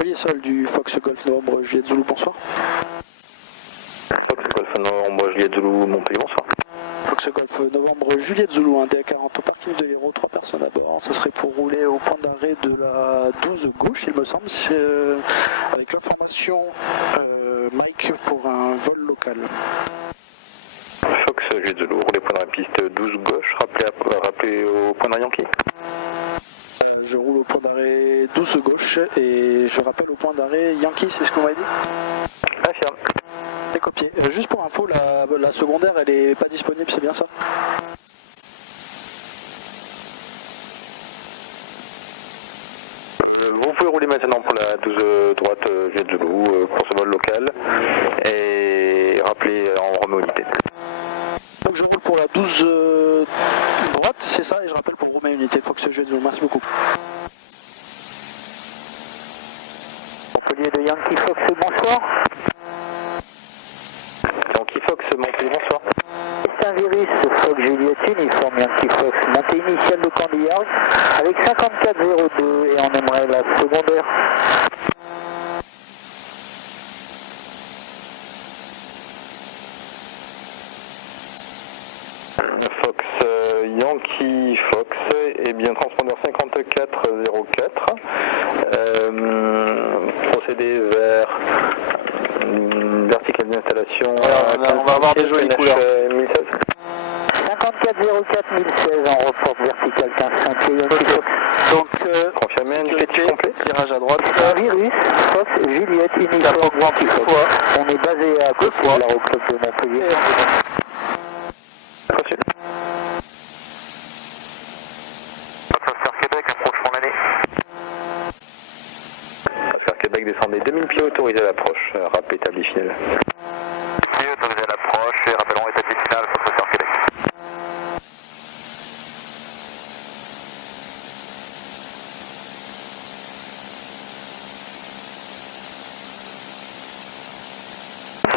Police-Sol du Fox Golf Novembre Juliette Zulu, bonsoir. Fox Golf Novembre Juliette Zulu, Montpellier, bonsoir. Fox Golf Novembre Juliette Zulu, un DA40 au parking de l'Hérault, 3 personnes à bord. Ça serait pour rouler au point d'arrêt de la 12 gauche, il me semble, avec l'information Mike pour un vol local. Fox Juliette Zulu, roulez point d'arrêt piste 12 gauche, rappelez au point d'arrêt Yankee. Je roule au point d'arrêt 12 gauche et je rappelle au point d'arrêt Yankee, c'est ce que vous m'avez dit? Affirme. C'est copié. Juste pour info, la secondaire elle est pas disponible, c'est bien ça? Vous pouvez rouler maintenant pour la 12 droite Juliette Zulu pour ce vol local et rappelez en remet unité. Donc je roule pour la 12 droite, c'est ça, et je rappelle pour remet unité Fox Juliette Zulu. Merci beaucoup. Montpellier de Yankee Fox, bonsoir. Yankee Fox, Montpellier, bonsoir. C'est un virus Fox Juliette uniforme Yankee Fox, montée initiale de Candillard avec 5402 et on aimerait la secondaire. Fox Yankee Fox et bien transpondeur 5404. Procéder vers une verticale d'installation. On va avoir des jolies couleurs. 1016. 5404 1016 en report vertical 15 Yankee Fox. Donc, confirmé, indicatif complet. Virage à droite. Un virus Fox Juliette uniforme Yankee Fox. On est basé à côté de l'aéroclub de Montpellier. Reçu. Oscar Québec, approche l'année. Oscar Québec, descendez 2000 pieds autorisé à l'approche. Rappel établi final. Pieds autorisé à l'approche et rappelons établi final sur Oscar Québec.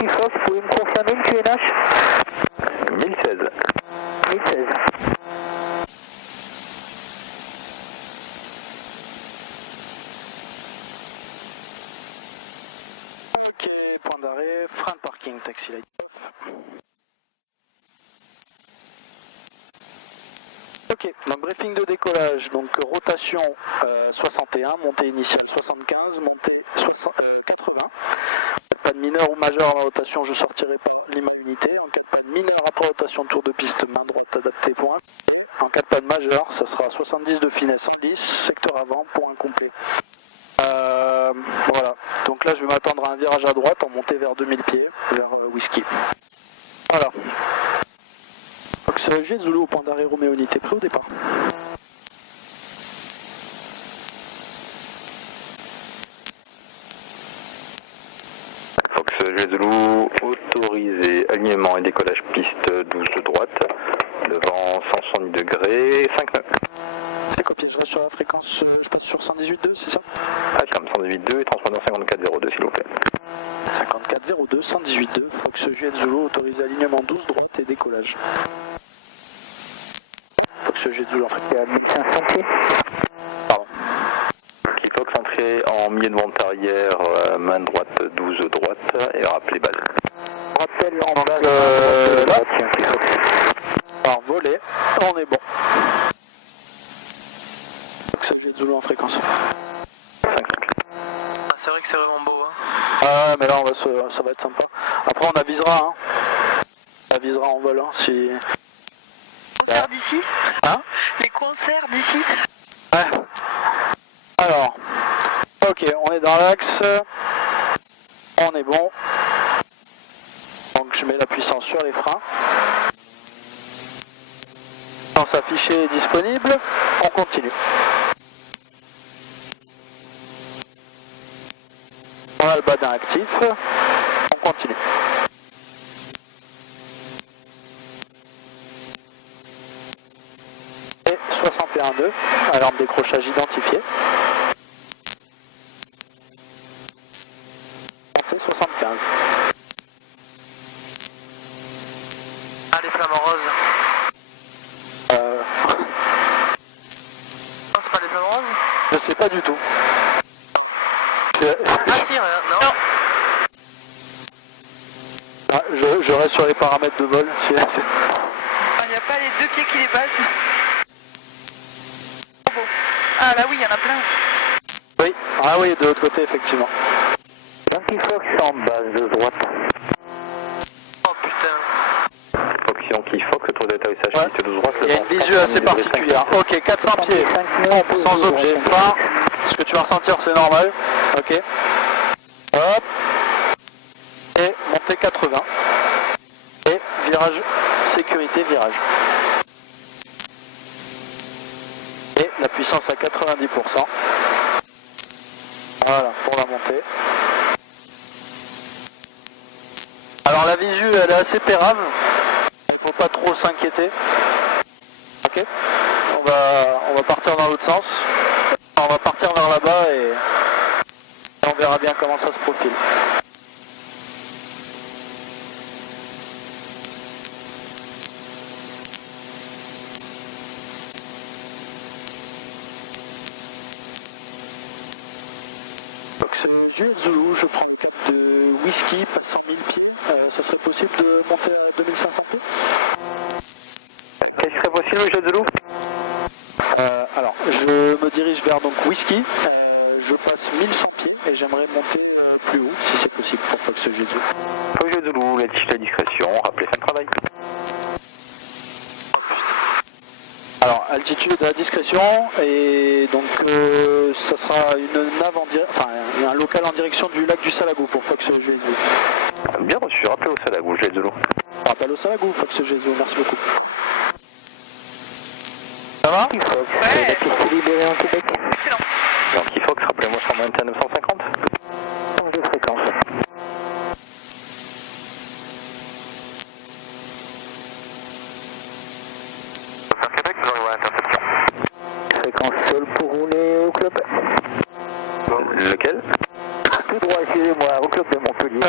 Fox, pouvez me confirmer une QNH 1016. 1016. Ok, point d'arrêt, frein de parking, taxi light off. Ok, donc briefing de décollage, donc rotation 61, montée initiale 75, montée 80. En cas de panne mineure ou majeure à la rotation, je sortirai par Lima unité. En cas de panne mineure après rotation, tour de piste, main droite adaptée pour un complet. En cas de panne majeure, ça sera 70 de finesse en lice, secteur avant pour un complet. Voilà, donc là je vais m'attendre à un virage à droite en montée vers 2000 pieds, vers Whisky. Voilà. Fox Juliette Zulu au point d'arrêt Roméo unité, prêt au départ. Fox Juliette Zulu, autorisé, alignement et décollage piste 12 droite, devant 170 degrés, 5 nœuds. C'est copié, je reste sur la fréquence, je passe sur 118.2, c'est ça? Affirme 118.2 et transpondeur 5402 s'il vous plaît. 54.02, 118.2, Fox Juliette Zulu, autorisé alignement 12 droite et décollage. Fox Juliette Zulu en fréquence. À 1500 pieds. Pardon. Fox entrée en milieu de vente arrière, main droite 12 droite et rappelez base. Rappel en base là, Yankee Fox. par volet, on est bon. Fox Juliette Zulu en fréquence. 5-5. Ah, c'est vrai que c'est vraiment beau, hein. Ah mais là ça va être sympa. Après on avisera, hein. On avisera en vol, hein, si... Concerts d'ici? Hein? Les concerts d'ici? Ouais. Alors, ok, on est dans l'axe, on est bon. Donc je mets la puissance sur les freins. Puissance affichée est disponible, on continue. On a le badin actif, on continue. Et 61.2, alarme décrochage identifiée. On fait 75. Ah, les flamants roses. Non, c'est pas les flamants roses? Je sais pas du tout. Ah si, regarde, non. Ah, je reste sur les paramètres de vol. Il n'y a pas les deux pieds qui dépassent. Oh, bon. Ah là oui, il y en a plein. Oui, ah oui, de l'autre côté, effectivement. Yankee Fox en base de droite. Oh putain. Fox Yankee Fox, autour d'atterrissage, Ouais. piste de droite. Il y a une visu assez particulière. Ok, 400 pieds, sans objet, fin. Ce que tu vas ressentir, c'est normal. Ok. Hop. Et montée 80. Et virage, sécurité, virage. Et la puissance à 90%. Voilà, pour la montée. Alors la visu, elle est assez pérave. Il faut pas trop s'inquiéter. Ok. On va partir dans l'autre sens. On va partir vers là-bas et on verra bien comment ça se profile. Fox Juliette Zulu, je prends le cap de Whisky, passant 1000 pieds. Ça serait possible de monter à 2500 pieds? Qu'est-ce qui serait possible, Juliette Zulu? Alors, je me dirige vers donc Whisky. Je passe 1100 pieds et j'aimerais monter plus haut, si c'est possible pour Fox Juliette Zulu. Fox Juliette Zulu, la discrétion, rappelez fin de travail. Alors, altitude à discrétion, et donc ça sera une nave un local en direction du lac du Salagou pour Fox Juliette Zulu. Bien reçu, rappelez au Salagou, Juliette Zulu. Rappel au Salagou, Fox Juliette Zulu, merci beaucoup. Ça va? Yankee Fox, Ouais. la piste est libérée en Québec. Excellent. Yankee Fox, rappelez-moi 121 950. Change de fréquence. Québec, nous arrivons à l'interception. Fréquence sol pour rouler au club. Lequel? Tout droit, excusez-moi, au club de Montpellier. On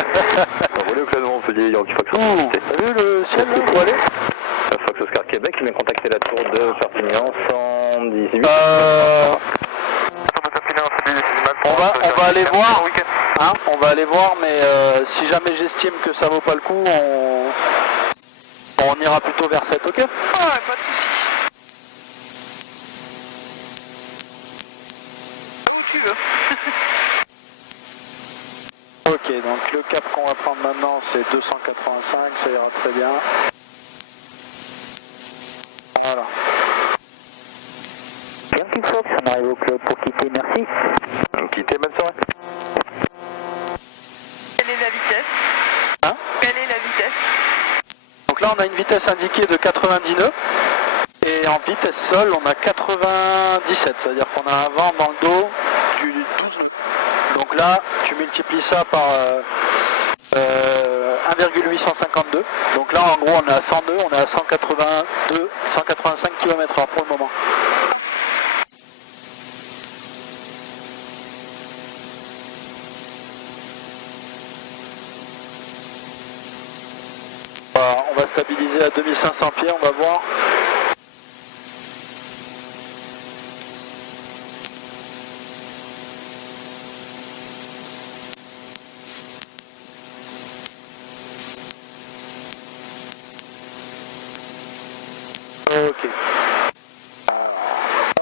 roule au club de Montpellier, Yankee Fox. T'as vu le ciel là, où aller? Fox Oscar Québec, il vient contacter la tour de Perpignan 118. On va aller voir. Hein, on va aller voir, mais si jamais j'estime que ça vaut pas le coup, on ira plutôt vers 7, ok? Ah ouais, pas de soucis. Où tu veux. Ok, donc le cap qu'on va prendre maintenant c'est 285, ça ira très bien. Voilà. Yankee Fox, on arrive au club pour quitter, merci. Quittez, bonne soirée. Quelle est la vitesse? Hein? Quelle est la vitesse? Donc là on a une vitesse indiquée de 90 nœuds. Et en vitesse sol on a 97, c'est-à-dire qu'on a un vent dans le dos du 12 nœuds. Donc là tu multiplies ça par 1,852. Donc là en gros on est à 100 nœuds, on est à 182, 185 km/h pour le moment. On va stabiliser à 2500 pieds, on va voir. Ok. Alors,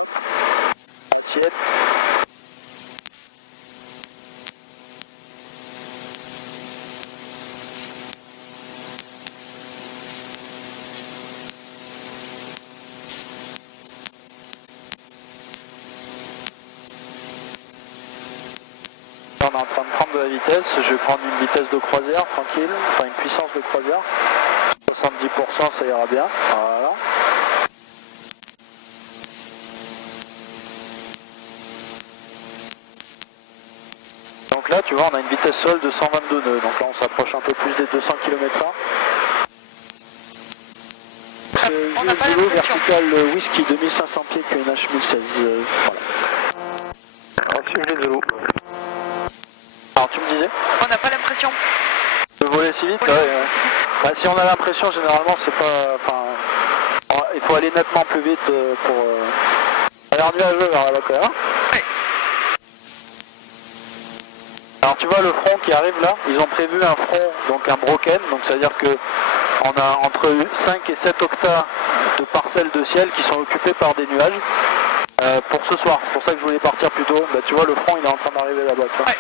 hop. Assiette. Là, on est en train de prendre de la vitesse. Je vais prendre une vitesse de croisière tranquille, enfin une puissance de croisière. 70%, ça ira bien. Voilà. Donc là, tu vois, on a une vitesse sol de 122 nœuds. Donc là, on s'approche un peu plus des 200 km/h. On n'a pas Zulu l'impression. vertical whisky 2500 pieds QNH 1016. Voilà. Ensuite, Juliette Zulu. Alors, tu me disais On n'a pas l'impression. de voler si vite? Oui, Ouais, oui, ouais. si. Bah, si on a l'impression, généralement, c'est pas. Enfin, il faut aller nettement plus vite pour. Aller en nuageux vers là-bas quand même. Hein. Ouais. Alors tu vois le front qui arrive là, ils ont prévu un front, donc un broken, donc c'est à dire que on a entre 5 et 7 octas de parcelles de ciel qui sont occupées par des nuages pour ce soir. C'est pour ça que je voulais partir plus tôt. Bah, tu vois le front il est en train d'arriver là-bas. Ouais.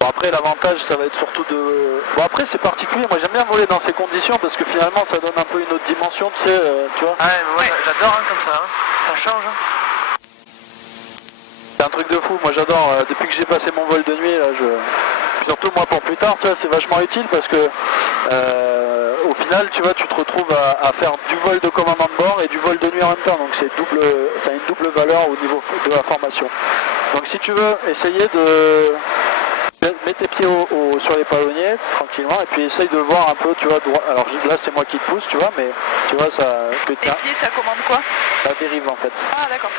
Bon, après l'avantage ça va être surtout de... Bon après c'est particulier, moi j'aime bien voler dans ces conditions parce que finalement ça donne un peu une autre dimension, tu sais, tu vois. Ouais, mais moi j'adore hein, comme ça, hein. Ça change. Hein. C'est un truc de fou, moi j'adore, depuis que j'ai passé mon vol de nuit, là, surtout moi pour plus tard, tu vois, c'est vachement utile parce que au final, tu vois, tu te retrouves à faire du vol de commandement de bord et du vol de nuit en même temps, donc ça a une double valeur au niveau de la formation. Donc si tu veux essayer de mettre tes pieds sur les palonniers tranquillement et puis essaye de voir un peu, tu vois, droit. Alors là c'est moi qui te pousse, tu vois, mais tu vois ça que Les pieds, ça commande quoi? la dérive en fait. Ah d'accord.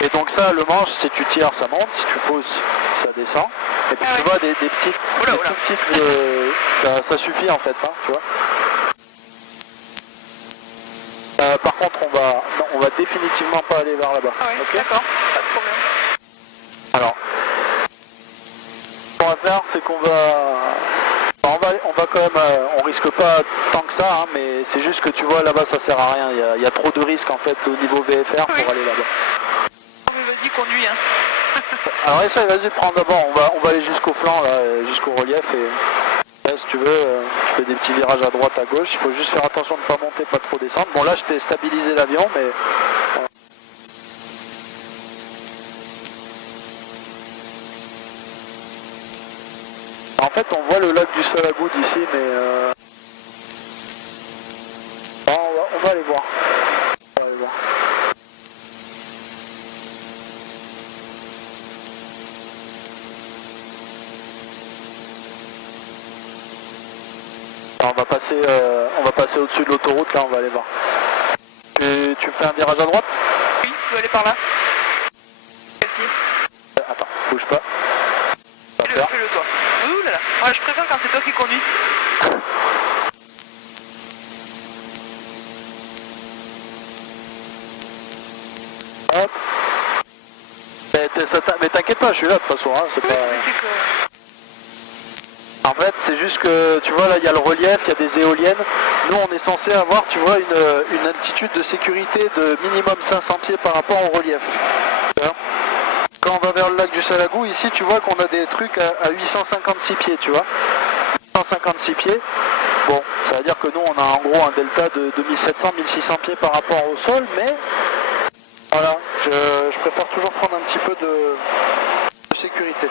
Et donc ça, le manche, si tu tires, ça monte, si tu pousses, ça descend. Et puis tu vois, des petites, Oula. tout petites, ça suffit en fait, hein, tu vois. Par contre, on va définitivement pas aller vers là-bas. Ah ouais, Okay, d'accord, pas de problème. alors, ce qu'on va faire, c'est qu'on va quand même, on risque pas tant que ça, hein, mais c'est juste que tu vois là-bas ça sert à rien, il y a trop de risques en fait au niveau VFR pour aller là-bas. Mais vas-y, conduis hein. Alors essaye, vas-y, prends d'abord, on va aller jusqu'au flanc là, jusqu'au relief et là, si tu veux, tu fais des petits virages à droite, à gauche, il faut juste faire attention de ne pas monter, pas trop descendre. Bon là je t'ai stabilisé l'avion mais... En fait, on voit le lac du Salagou d'ici, mais bon, on va aller voir. On va aller voir. Alors, on va passer au-dessus de l'autoroute, là, on va aller voir. Tu fais un virage à droite? Oui, tu veux aller par là. Quel pied? Attends, bouge pas. Fais-le toi. Ouh là là. Ouais, je préfère quand c'est toi qui conduis. Hop. Mais t'inquiète pas, je suis là de toute façon, hein, c'est Oui, pas... mais c'est que... En fait, c'est juste que, tu vois, là, il y a le relief, il y a des éoliennes. Nous, on est censé avoir, tu vois, une altitude de sécurité de minimum 500 pieds par rapport au relief. Quand on va vers le lac du Salagou, ici, tu vois qu'on a des trucs à 856 pieds, tu vois. 856 pieds. Bon, ça veut dire que nous, on a en gros un delta de 2700-1600 pieds par rapport au sol, mais... Voilà, je préfère toujours prendre un petit peu de sécurité.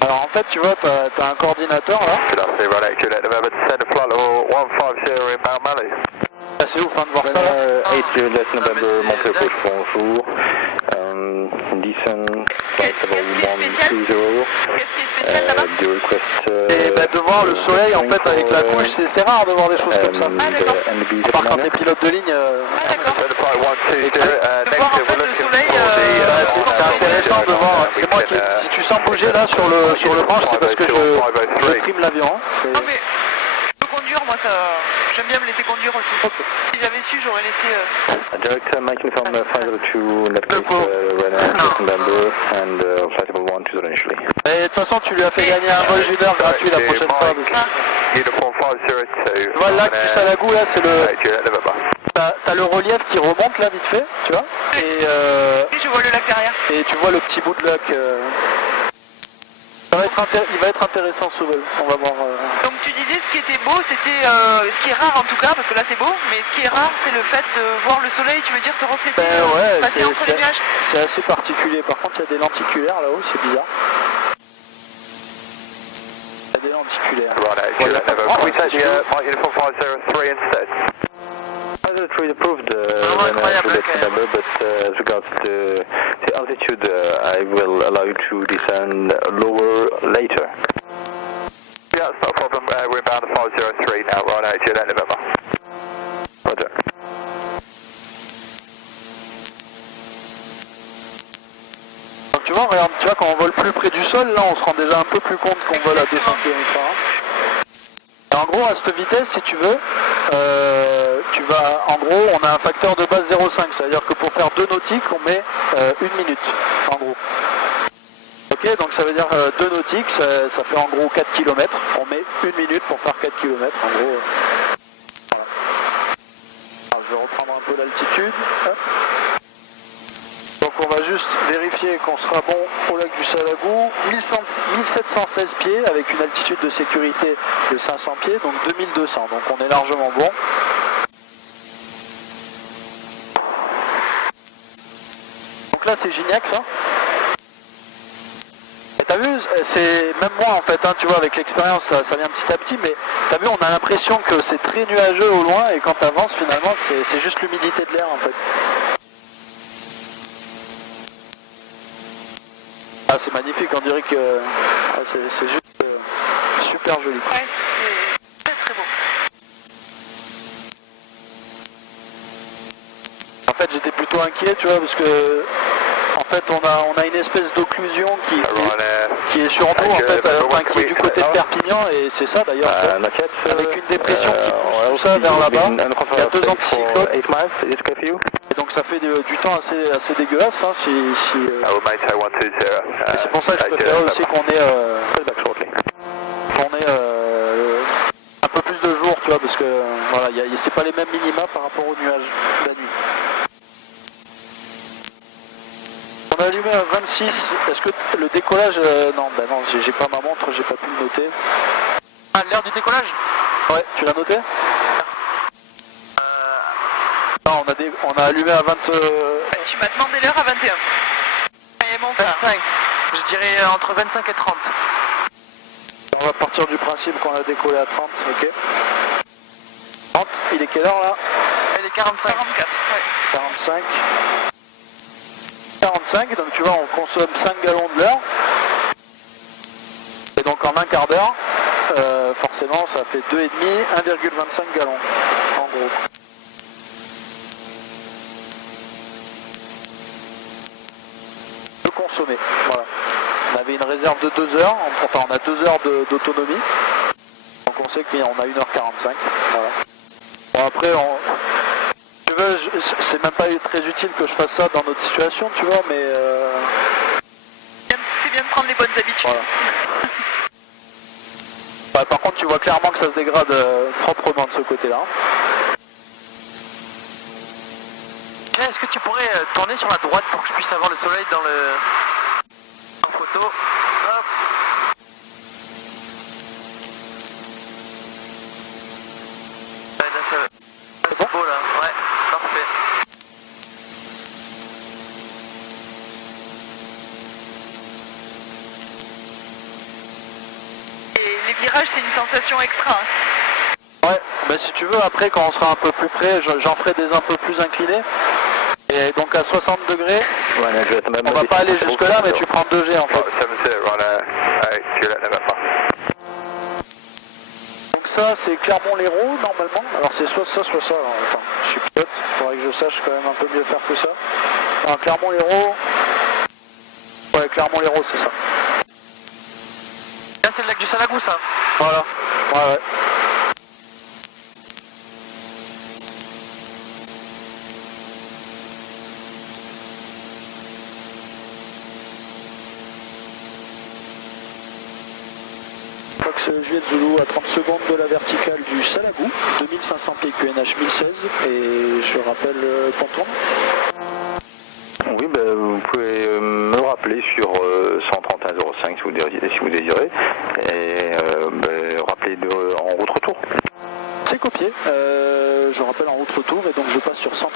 Alors en fait, tu vois, t'as un coordinateur là. Ah, c'est ouf hein, de voir ça là. 8 Juliet November, Montreal Push, bonjour. Descend, Qu'est-ce qui est spécial là-bas? du request. Et bah, de voir le soleil en fait avec la couche, c'est rare de voir des choses comme ça. Ah d'accord. À part quand t'es pilote de ligne. Ah d'accord. De voir en fait le soleil... C'est intéressant de voir. C'est moi qui, si tu sens bouger là sur le manche, c'est parce que je trime l'avion. Hein. Non mais je peux conduire, moi ça... J'aime bien me laisser conduire aussi. Okay. Si j'avais su, j'aurais laissé... Director Mike from 502, Netflix, November, and flight level 1 to initially. Et de toute façon, tu lui as fait gagner un vol d'une heure gratuit la prochaine fois. Uniform 502. Tu vois, le lac du Salagou, là, c'est le... T'as le relief qui remonte là, vite fait, tu vois. Et je vois le lac derrière. Et tu vois le petit bout de lac. Il va être intéressant ce vol, on va voir. Donc tu disais ce qui était beau, c'était ce qui est rare en tout cas, parce que là c'est beau, mais ce qui est rare c'est le fait de voir le soleil, tu veux dire, se refléter, ouais, passer entre les nuages. C'est assez particulier, par contre il y a des lenticulaires là-haut, c'est bizarre. Il y a des lenticulaires. Pilot approved number, but as regards to the altitude, I will allow you to descend lower later. Yeah, it's no problem. We're bound to 503 now, right out to November. Roger. tu vois, regarde, tu vois, quand on vole plus près du sol, là on se rend déjà un peu plus compte qu'on vole à 200 km/h. Et en gros, à cette vitesse, si tu veux, tu vas, en gros, on a un facteur de base 0,5, c'est-à-dire que pour faire 2 nautiques, on met 1 minute, en gros. Ok, donc ça veut dire 2 nautiques, ça fait en gros 4 km, on met 1 minute pour faire 4 km, en gros. Voilà. Alors, je vais reprendre un peu l'altitude. Donc on va juste vérifier qu'on sera bon au lac du Salagou, 1716 pieds avec une altitude de sécurité de 500 pieds, donc 2200, donc on est largement bon. Donc là c'est Gignac ça. Et t'as vu, c'est même moi en fait, hein, tu vois, avec l'expérience ça vient petit à petit, mais t'as vu, on a l'impression que c'est très nuageux au loin et quand t'avances finalement c'est juste l'humidité de l'air en fait. Ah c'est magnifique, on dirait que c'est juste super joli. Ouais, c'est très très beau. En fait j'étais plutôt inquiet, tu vois, parce que en fait on a une espèce d'occlusion qui est sur nous en fait, enfin, qui est du côté de Perpignan et c'est ça d'ailleurs, avec une dépression qui pousse tout ça vers là-bas. Il y a 2 anticyclones. Et donc ça fait du temps assez dégueulasse. Hein, et c'est pour ça que je préfère aussi qu'on ait un peu plus de jours, tu vois, parce que voilà, c'est pas les mêmes minima par rapport aux nuages la nuit. On a allumé à 26. Est-ce que le décollage... non, bah non, j'ai pas ma montre, j'ai pas pu le noter. Ah, l'heure du décollage? Ouais, tu l'as noté? Non, on a allumé à 20... Tu m'as demandé l'heure à 21. Et mon frère. 25. Je dirais entre 25 et 30. On va partir du principe qu'on a décollé à 30, ok. 30, il est quelle heure là? Elle est 45. 44, ouais. 45. 45, donc tu vois, on consomme 5 gallons de l'heure. Et donc en un quart d'heure, forcément ça fait 2,5, 1,25 gallons, en gros. Consommer, voilà. On avait une réserve de 2 heures, enfin on a 2 heures d'autonomie. Donc on sait qu'on a 1h45, voilà. Bon après, tu veux, c'est même pas très utile que je fasse ça dans notre situation, tu vois, mais... C'est bien de prendre les bonnes habitudes. Voilà. Ouais, par contre, tu vois clairement que ça se dégrade proprement de ce côté-là. Est-ce que tu pourrais tourner sur la droite pour que je puisse avoir le soleil dans le... en photo? Hop. Ouais, là, c'est beau là, ouais, parfait. Et les virages, c'est une sensation extra. Hein. Ouais, bah si tu veux, après quand on sera un peu plus près, j'en ferai des un peu plus inclinés. Et donc à 60 degrés, on va pas aller jusque là, mais tu prends 2G en fait. Donc ça c'est Clermont-Lérault normalement. Alors c'est soit ça, soit ça. Alors, attends, je suis pilote, faudrait que je sache quand même un peu mieux faire que ça. Alors Clermont-Lérault, ouais Clermont-Lérault c'est ça. Là c'est le lac du Salagou ça. Voilà, ouais. Fox Juliette Zulu à 30 secondes de la verticale du Salagou, 2500 pieds QNH 1016 et je rappelle qu'on tourne. Oui, ben, vous pouvez me rappeler sur 131.05 si vous désirez et rappeler en route retour. C'est copié, je rappelle en route retour et donc je passe sur 131.050.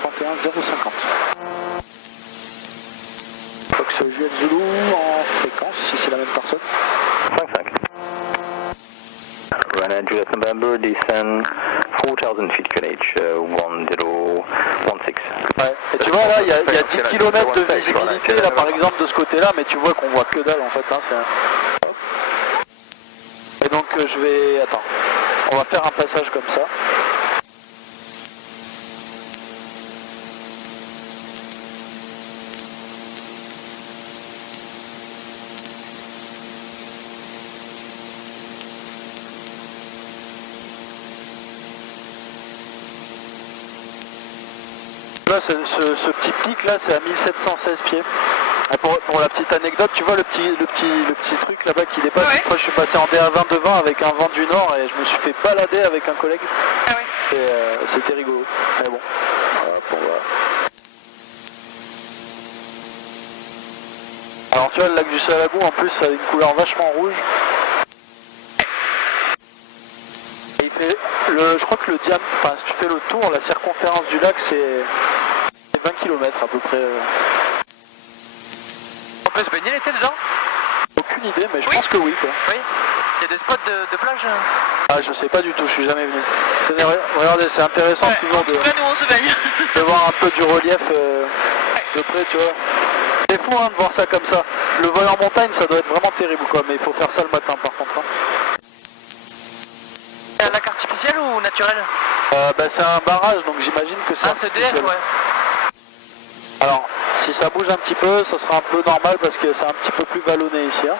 Fox Juliette Zulu en fréquence si c'est la même personne. 5-5. Rana Juliet November, descend 4000 feet QNH, 1016. Ouais, et tu vois là, il y a 10 km de visibilité là par exemple de ce côté-là, mais tu vois qu'on voit que dalle en fait. Hein, et donc je vais... Attends, on va faire un passage comme ça. vois, ce petit pic là, c'est à 1716 pieds. Et pour la petite anecdote, tu vois le petit truc là-bas qui dépasse. Ouais. Une fois, je suis passé en DA20 devant avec un vent du nord et je me suis fait balader avec un collègue. Ah ouais. Et c'était rigolo. Mais bon, voilà. Alors tu vois, le lac du Salagou en plus ça a une couleur vachement rouge. Et il fait je crois que le diamètre, enfin si tu fais le tour, la circonférence du lac c'est 20 km à peu près. On peut se baigner l'été dedans? Aucune idée, mais je pense que oui quoi. Oui. Il y a des spots de plage? Ah je sais pas du tout, je suis jamais venu. Tenez, regardez, c'est intéressant Ouais, toujours en tout cas, nous on se baigne. de voir un peu du relief de près, tu vois. C'est fou hein, de voir ça comme ça. Le vol en montagne ça doit être vraiment terrible quoi, mais il faut faire ça le matin par contre. Hein. C'est un lac artificiel ou naturel? Bah, c'est un barrage donc j'imagine que c'est c'est DF, ouais. Alors si ça bouge un petit peu ça sera un peu normal parce que c'est un petit peu plus vallonné ici. Hein.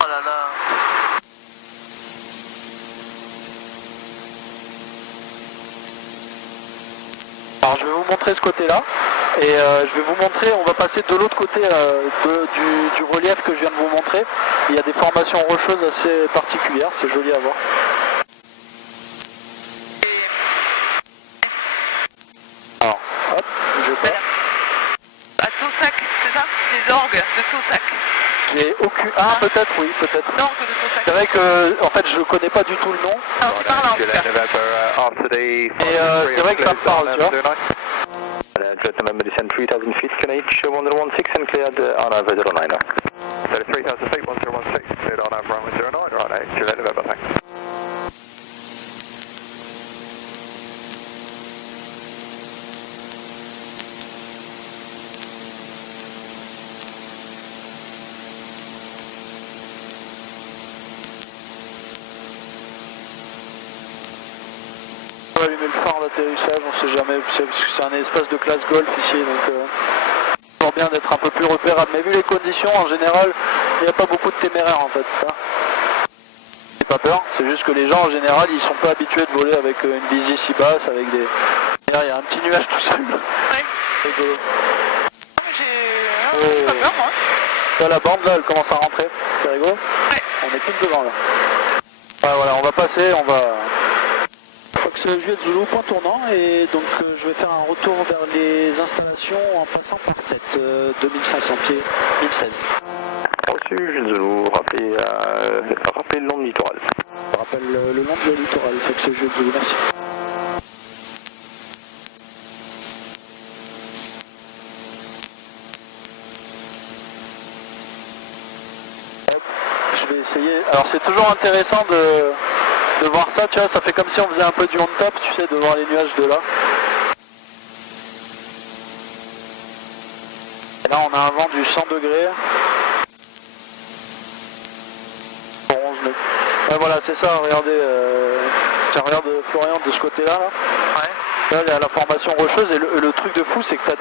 Oh là là. Alors je vais vous montrer ce côté-là et je vais vous montrer, on va passer de l'autre côté du relief que je viens de vous montrer. Il y a des formations rocheuses assez particulières, c'est joli à voir. Alors, hop, bougez pas. À Taussac, c'est ça? Les orgues de Taussac. J'ai aucun... Ah peut-être oui, peut-être. L'orgue de Taussac. C'est vrai que en fait je connais pas du tout le nom. Alors, tu parles en tout cas. Et c'est vrai que ça me parle, tu vois. Jet November descend 3000 feet, QNH 1016 and cleared on over 09. So 3000 feet, 1016, cleared on over 1009, right, Jet November, thanks. On va allumer le phare d'atterrissage, on sait jamais, parce que c'est un espace de classe golf ici, donc c'est toujours bien d'être un peu plus repérable. Mais vu les conditions, en général, il n'y a pas beaucoup de téméraires en fait. J'ai pas peur, c'est juste que les gens en général, ils sont pas habitués de voler avec une visée si basse, avec des... Là, il y a un petit nuage tout seul. Ouais. Rigolo. J'ai pas peur moi. Là, la bande là, elle commence à rentrer, c'est rigolo. Ouais. On est pile devant là. Ouais, voilà, on va passer, on va... Fox Juliette Zulu, point tournant, et donc je vais faire un retour vers les installations en passant par cette 2500 pieds, 1016. Reçu, Jules Zulu, rappelez le long du littoral. Je rappelle le long du littoral, Fox Juliette Zulu, merci. Hop, je vais essayer, alors c'est toujours intéressant de voir ça, tu vois, ça fait comme si on faisait un peu du on-top, tu sais, de voir les nuages de là. Et là, on a un vent du 100 degrés. Pour 11 nœuds. Ouais, voilà, c'est ça, regardez. Tiens, regarde Florian de ce côté-là. Là. Ouais. Là, il y a la formation rocheuse et le truc de fou, c'est que t'as un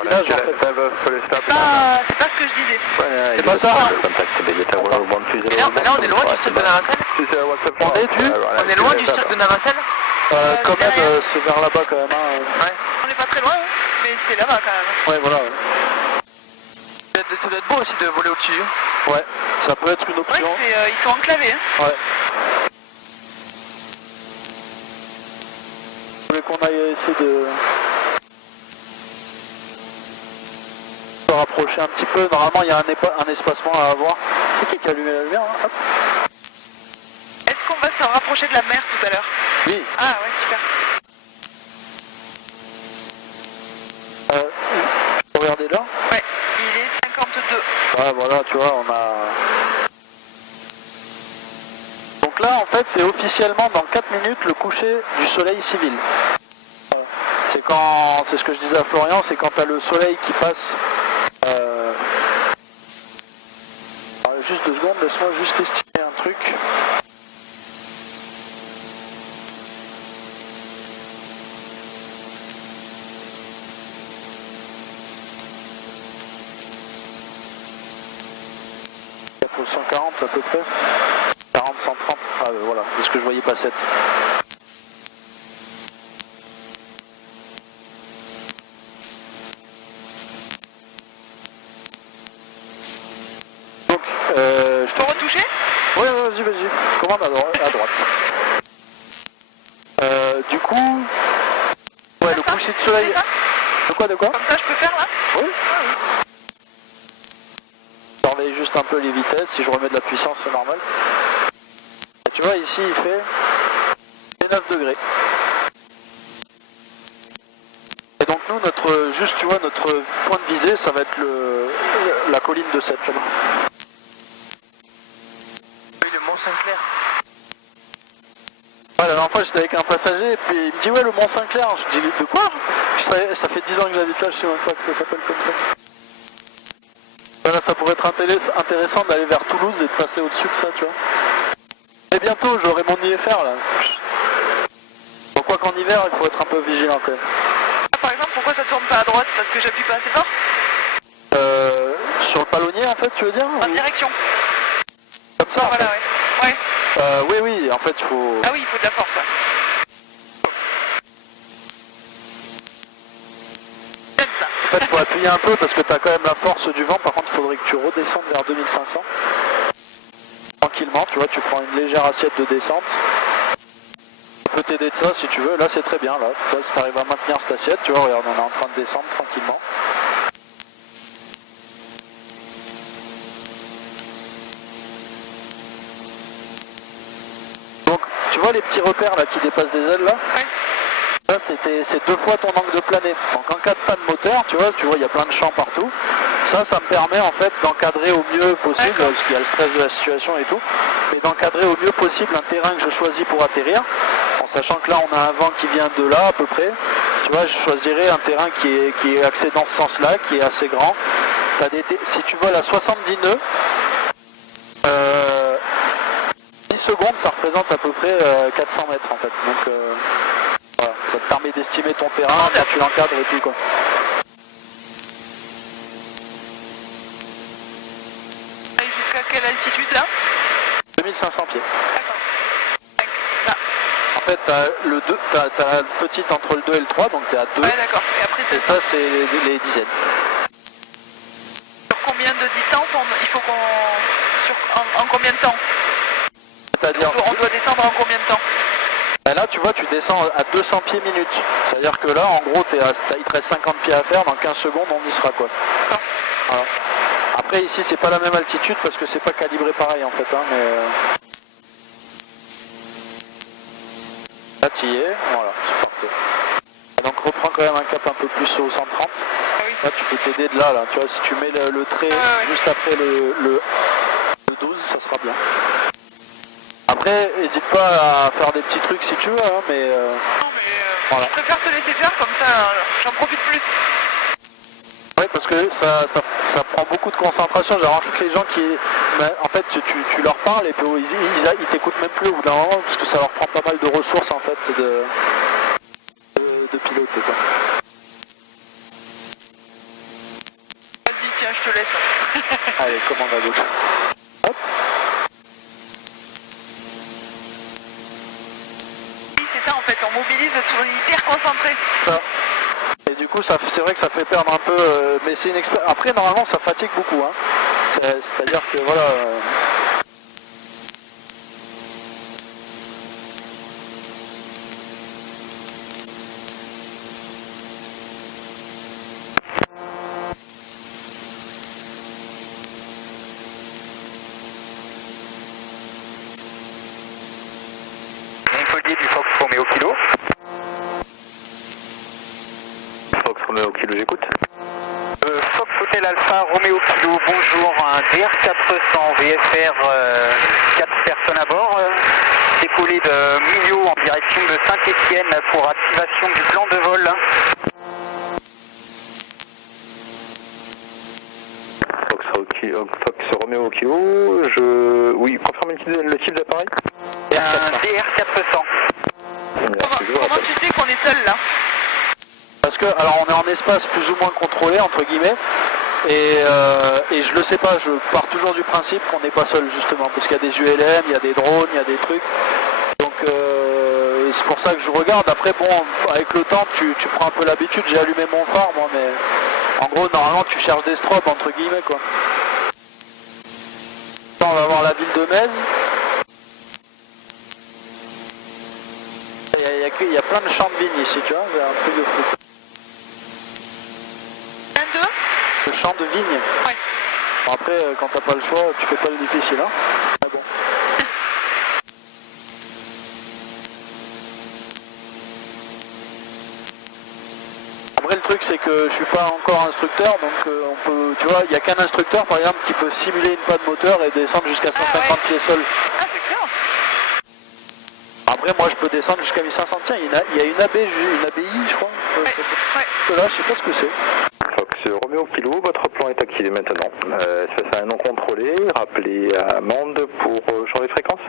village en fait. C'est pas ce que je disais. C'est pas ça. Et là, on est loin du cercle de Navacelle? On est loin du cercle de Navacelle? Quand même, c'est vers là-bas quand même. Hein. Ouais. On n'est pas très loin, hein, mais c'est là-bas quand même. Ouais, voilà. Ouais. Ça doit être beau aussi de voler au-dessus. Ouais, ça peut être une option. Ouais, ils sont enclavés. Hein. Ouais. Vous voulez qu'on aille essayer de se rapprocher un petit peu? Normalement, il y a un espacement à avoir. C'est qui a allumé la lumière là? Hop. Est-ce qu'on va se rapprocher de la mer tout à l'heure? Oui. Ah ouais, super. Regardez là. Ouais, il est 52. Ouais, voilà, tu vois, on a... Donc là, en fait, c'est officiellement dans 4 minutes le coucher du soleil civil. C'est ce que je disais à Florian, c'est quand tu as le soleil qui passe... Juste 2 secondes, laisse-moi juste estimer un truc. Il faut 140 à peu près. 40, 130, ah voilà, c'est ce que je voyais pas 7. commande à droite. Du coup, ouais, le coucher de soleil. De quoi? Comme ça, je peux faire là? Oui. Je surveille juste un peu les vitesses. Si je remets de la puissance, c'est normal. Et tu vois, ici, il fait 9 degrés. Et donc nous, tu vois, notre point de visée, ça va être la colline de 7 là-bas. Oui, le Mont Saint-Clair. Ouais, la dernière fois j'étais avec un passager et puis il me dit ouais, le Mont Saint-Clair. Je dis de quoi? Ça fait 10 ans que j'habite là, je sais même pas que ça s'appelle comme ça. Voilà, ça pourrait être intéressant d'aller vers Toulouse et de passer au-dessus de ça, tu vois. Et bientôt j'aurai mon IFR là. Donc quoi qu'en hiver, il faut être un peu vigilant quand même. Par exemple, pourquoi ça tourne pas à droite? Parce que j'appuie pas assez fort? Sur le palonnier en fait, tu veux dire? En direction. Comme ça? Voilà, en fait. ouais. Oui, en fait il faut... Ah oui, il faut de la force, ouais. En fait, il faut appuyer un peu parce que tu as quand même la force du vent. Par contre, il faudrait que tu redescendes vers 2500. Tranquillement, tu vois, tu prends une légère assiette de descente. Ça peut t'aider de ça si tu veux. Là, c'est très bien. Là, ça, si tu arrives à maintenir cette assiette, tu vois, regarde, on est en train de descendre tranquillement. Donc, tu vois les petits repères là qui dépassent des ailes là? Ouais. Ça, c'est 2 fois ton angle de planée. Donc en cas de panne moteur, tu vois, il y a plein de champs partout. Ça me permet en fait d'encadrer au mieux possible, parce qu'il y a le stress de la situation et tout, mais d'encadrer au mieux possible un terrain que je choisis pour atterrir, en sachant que là on a un vent qui vient de là à peu près. Tu vois, je choisirais un terrain qui est axé dans ce sens-là, qui est assez grand. Si tu voles à 70 nœuds, 10 secondes, ça représente à peu près 400 mètres en fait. Donc voilà, ça te permet d'estimer ton terrain quand tu l'encadres et tout quoi. Et jusqu'à quelle altitude là? 2500 pieds. D'accord. Là. En fait, t'as la petite entre le 2 et le 3, donc t'es à 2. Ouais, d'accord. Et après, Et ça, c'est les dizaines. Sur combien de distance il faut qu'on... En combien de temps? C'est-à-dire... On doit descendre en combien de temps? Ben là, tu vois, tu descends à 200 pieds minute. C'est-à-dire que là, en gros, il te reste 50 pieds à faire, dans 15 secondes, on y sera, quoi. Voilà. Après, ici, c'est pas la même altitude, parce que c'est pas calibré pareil, en fait, hein, mais... Là, tu y es, voilà, c'est parfait. Et donc, reprends quand même un cap un peu plus au 130. Ah oui. Là, tu peux t'aider de là, tu vois, si tu mets le trait juste après le 12, ça sera bien. Après, n'hésite pas à faire des petits trucs si tu veux, hein, mais... Non, mais voilà. je préfère te laisser faire, comme ça, j'en profite plus. Oui, parce que ça prend beaucoup de concentration. J'ai remarqué que les gens qui... En fait, tu leur parles et puis ils t'écoutent même plus au bout d'un moment, parce que ça leur prend pas mal de ressources, en fait, de piloter, quoi. Vas-y, tiens, je te laisse. Allez, commande à gauche. Hop. Oui, c'est ça, en fait, on mobilise tout hyper concentré. Ça. Et du coup, c'est vrai que ça fait perdre un peu, mais c'est une expérience. Après, normalement, ça fatigue beaucoup, hein. C'est-à-dire que, voilà... Infolier du Fox Romeo Kilo. Fox Romeo Kilo, j'écoute. Fox Hotel Alpha Romeo Kilo, bonjour, un DR400 VFR, 4 personnes à bord, décollé de Millau en direction de Saint-Étienne pour activation du plan de vol. Fox Romeo Kilo, oui, confirme le type d'appareil. Un DR400. Comment tu sais qu'on est seul là? Parce que, alors on est en espace plus ou moins contrôlé, entre guillemets, et je le sais pas, je pars toujours du principe qu'on n'est pas seul justement, parce qu'il y a des ULM, il y a des drones, il y a des trucs, donc c'est pour ça que je regarde. Après bon, avec le temps tu prends un peu l'habitude, j'ai allumé mon phare moi, mais en gros normalement tu cherches des strobes entre guillemets quoi. On va voir la ville de Metz. il y a plein de champs de vignes ici, tu vois, c'est un truc de fou. Un, deux. Le champ de vigne. Ouais. Bon, après, quand t'as pas le choix, tu fais pas le difficile, hein. Ah bon. Après, le truc, c'est que je suis pas encore instructeur, donc on peut, tu vois, il y a qu'un instructeur, par exemple, qui peut simuler une panne moteur et descendre jusqu'à 150 pieds sol. Ah, c'est excellent. Après, moi, je peux descendre jusqu'à 1500. Tiens, il y a une ABI, je crois. Ouais. Là, je sais pas ce que c'est. Fox Romeo Kilo, votre plan est activé maintenant. C'est un non contrôlé, rappelez à Mende pour changer de fréquence.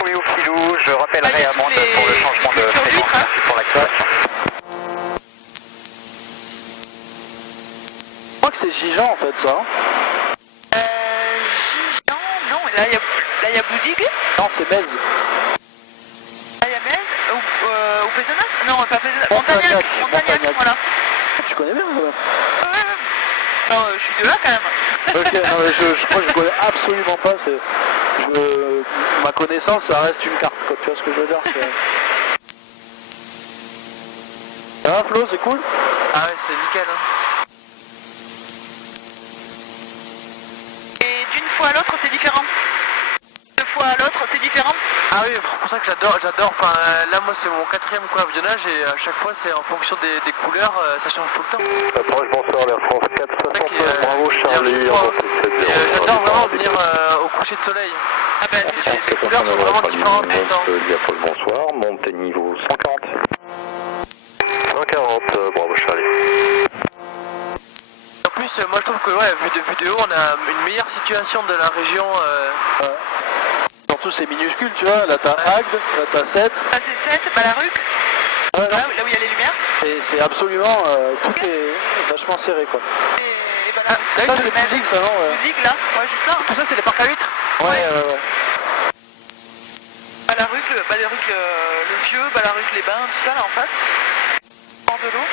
Romeo Kilo, je rappellerai à Mende pour le changement de fréquence, merci pour l'activation. Je crois que c'est Gijan en fait, ça. Gijan, non, là il y a Bouzig. Non, c'est Metz. Là il y a Metz, ou Pézenas. Non, pas Pézenas. Montagnac, voilà. Tu connais bien quand même. Non, je suis de là quand même. Ok, non, mais je crois que je connais absolument pas. Ma connaissance, ça reste une carte, quoi. Tu vois ce que je veux dire. Ça va, Flo, c'est cool. Ah ouais, c'est nickel. Hein. Et d'une fois à l'autre, c'est différent. Deux fois à l'autre, c'est différent. Ah oui, c'est pour ça que j'adore. Enfin, là, moi, c'est mon 4e avionnage et à chaque fois, c'est en fonction des couleurs, ça change tout le temps. Approche, bonsoir, l'Air France 460, bravo Charlie, j'adore vraiment venir au coucher de soleil. Ah ben, les couleurs sont vraiment différentes tout le temps. Bonsoir, montez niveau 140. 140, bravo Charlie. En plus, moi, je trouve que, ouais, vu de haut, on a une meilleure situation de la région. Surtout, c'est minuscule, tu vois. Là, t'as Agde, là, t'as 7. Là, c'est 7, Balaruc. Ouais, là où il y a les lumières. et c'est absolument. Tout est vachement serré, quoi. Et Balaruc. Ça, c'est les musiques, ça, non ouais. Musique, là, ouais, juste là. Tout ça, c'est les parcs à huîtres. Ouais. Balaruc, le vieux, Balaruc, les bains, tout ça, là, en face. Hors de l'eau.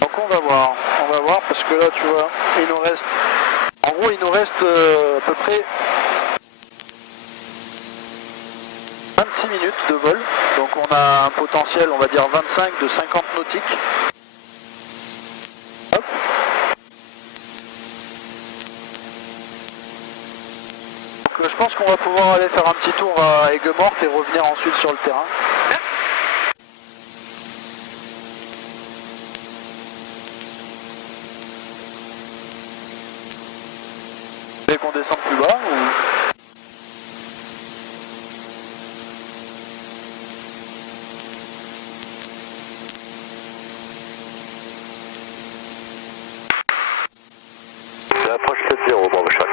Donc on va voir parce que là tu vois, il nous reste à peu près 26 minutes de vol, donc on a un potentiel on va dire 25 de 50 nautiques. Hop. Donc je pense qu'on va pouvoir aller faire un petit tour à Aigues-Mortes et revenir ensuite sur le terrain. Qu'on descende plus bas ou... Approche 7-0, bravo Charlie.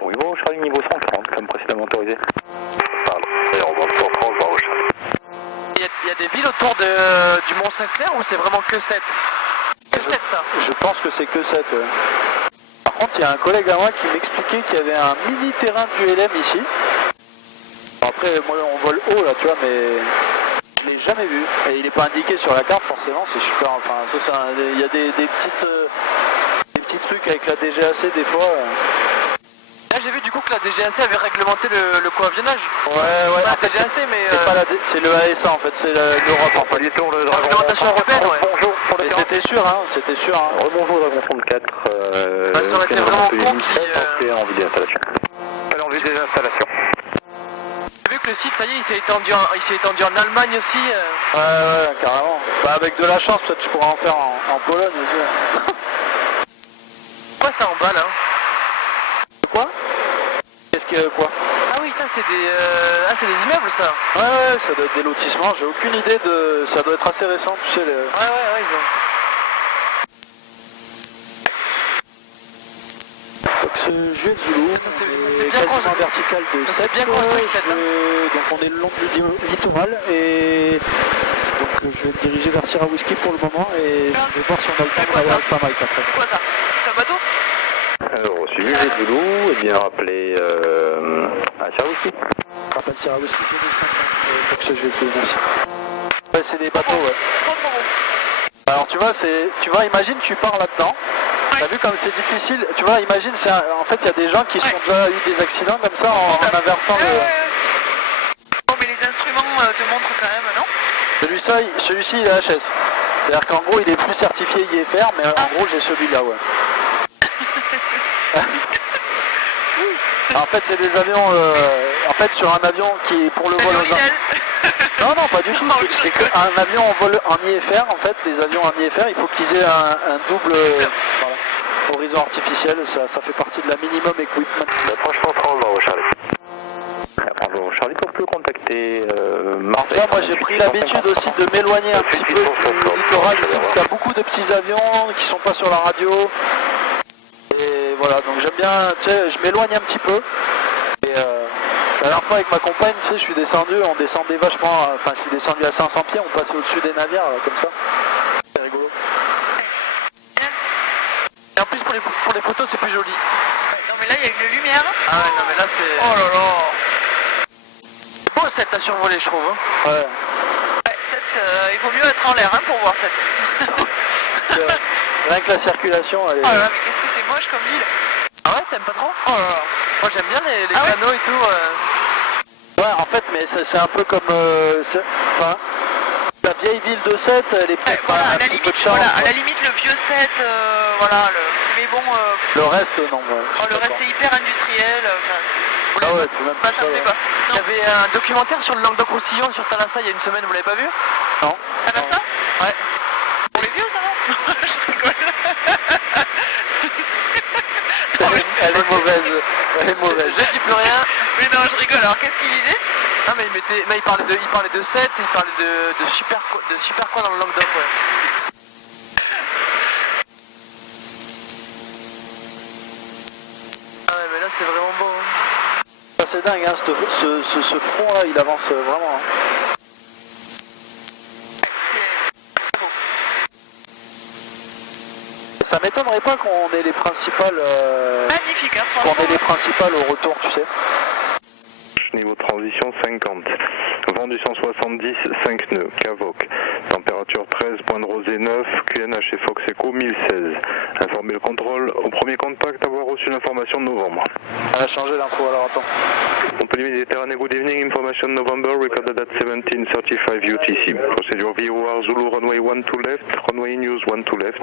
Oui, bon Charlie, niveau 140 comme précédemment autorisé. Pardon, aéroport de France, bravo Charlie. Il y a des villes autour du Mont-Saint-Clair ou c'est vraiment que 7 Que 7 ça. Je pense que c'est que 7. Par contre, il y a un collègue à moi qui m'expliquait qu'il y avait un mini terrain du LM ici. Après, moi, on vole haut là, tu vois, mais je l'ai jamais vu. Et il n'est pas indiqué sur la carte, forcément, c'est super. Enfin, ça, il y a des petits trucs avec la DGAC des fois. Là, j'ai vu du coup que la DGAC avait réglementé le coavionnage. Ouais. Pas la DGAC, mais. C'est le ASA en fait, c'est l'Europe. En Palais-Tour, le Dragon. Réglementation européenne, ouais. Bonjour, pour le Mais terrain. c'était sûr, hein. Rebonjour Dragon 34. Ça aurait été vraiment con qui. En vidéo installation. Alors, vue des installations. J'ai vu que le site, ça y est, il s'est étendu en Allemagne aussi. Ouais, carrément. Bah, avec de la chance, peut-être je pourrais en faire en Pologne aussi. Pourquoi ça emballe, hein? Quoi? Qu'est-ce que quoi? Ah oui, ça c'est des immeubles ça. Ouais, ça doit être des lotissements, j'ai aucune idée de... Ça doit être assez récent, tu sais. Ouais, ils ont... Donc ce Juliette Zulu c'est est bien quasiment construit. vertical de Ça, 7. c'est bien construit, 7, hein. Donc on est le long du littoral et donc je vais me diriger vers Sierra Whiskey pour le moment et je vais voir si on a le temps d'avoir Alpha Mike après. C'est quoi ça? C'est un bateau? Reçu Juliette Zulu, et bien rappelé à Sierra Whiskey. Rappelle Sierra Whiskey 2500. Donc ce Juliette Zulu, merci. Ouais, c'est des bateaux, ouais. Trop beau. Alors tu vois, imagine tu pars là-dedans, T'as vu comme c'est difficile? Tu vois, imagine, en fait, il y a des gens qui sont déjà eu des accidents comme ça en inversant le... Bon, mais les instruments te montrent quand même, non? Celui-ci, il est HS. C'est-à-dire qu'en gros, il est plus certifié IFR, mais en gros, j'ai celui-là, ouais. En fait, c'est des avions... en fait, sur un avion qui est pour le vol... Non, pas du tout. C'est qu'un avion en vol en IFR, en fait, les avions en IFR, il faut qu'ils aient un double horizon artificiel. Ça fait partie de la minimum equipment. Franchement, Bravo Charlie. Bravo Charlie, on peut contacter Marseille. Là, moi, j'ai pris l'habitude aussi de m'éloigner un petit peu du littoral ici, parce qu'il y a beaucoup de petits avions qui sont pas sur la radio. Et voilà, donc j'aime bien, tu sais, je m'éloigne un petit peu. Et la dernière fois avec ma compagne, tu sais, je suis descendu, on descendait vachement, enfin je suis descendu à 500 pieds, on passait au-dessus des navires, comme ça. C'est rigolo. Et en plus pour les photos c'est plus joli. Non mais là il y a une lumière. Ah ouais, non mais là c'est... Oh là là. C'est beau cette à survoler je trouve. Hein. Ouais. Il vaut mieux être en l'air pour voir cette. Rien que la circulation, elle est... Oh là là, mais qu'est-ce que c'est moche comme l'île. Ah ouais, t'aimes pas trop? Oh là là. Moi j'aime bien les canaux et tout. Ouais, en fait, mais c'est un peu comme... Enfin, la vieille ville de Sète, elle est peut-être voilà, un petit peu de charme. Voilà, à la limite, le vieux set, voilà, mais bon... le reste, non. Ouais, le reste, c'est hyper industriel. Ah ouais, puis même ça tout ça, me plaît ouais. pas. Il y avait un documentaire sur le Languedoc-Roussillon sur Thalassa il y a une semaine, vous l'avez pas vu? Non. Thalassa? Ouais. Pour les vieux, ça va? Je rigole. Elle est mauvaise. Je dis plus rien. Mais non, je rigole. Alors, qu'est-ce qu'il disait? Non mais il parlait de 7, il parlait de super quoi dans le Languedoc, ouais. Ah ouais, mais là c'est vraiment beau. Hein. C'est dingue, hein, ce front là, il avance vraiment. Hein. Ça m'étonnerait pas qu'on ait les principales. Magnifique, hein, qu'on ait les principales au retour, tu sais. Niveau transition 50. Vent du 170, 5 nœuds, Cavoc. Température 13, point de rosée 9, QNH et Fox Echo 1016. Informer le contrôle. Au premier contact, avoir reçu l'information de novembre. Elle a changé l'info, alors attends. Montpellier Méditerranée, good evening. Information November recorded at 17:35 UTC. Procedure VOR Zulu runway 12 left, runway news 12 left.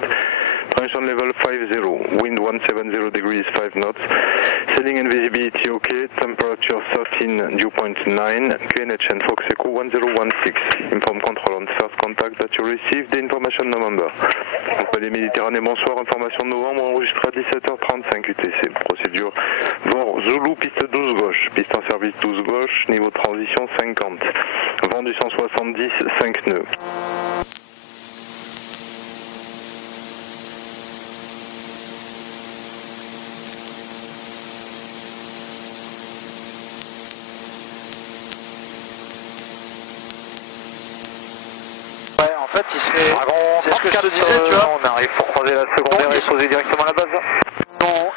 Transition level 50, wind 170 degrees 5 knots. Sailing and visibility OK, temperature 13, dew point 9, QNH and Fox Echo 1016. Inform control on first contact that you received the information November. Montpellier Méditerranée, bonsoir, information de novembre, enregistré à 17h35 UTC. Procédure VOR Zulu, piste 12 gauche, piste en service 12 gauche, niveau transition 50. Vent du 170, 5 nœuds. Ouais, en fait, il serait... C'est ce que je te disais, tu vois. On arrive pour croiser la secondaire et poser directement à la base.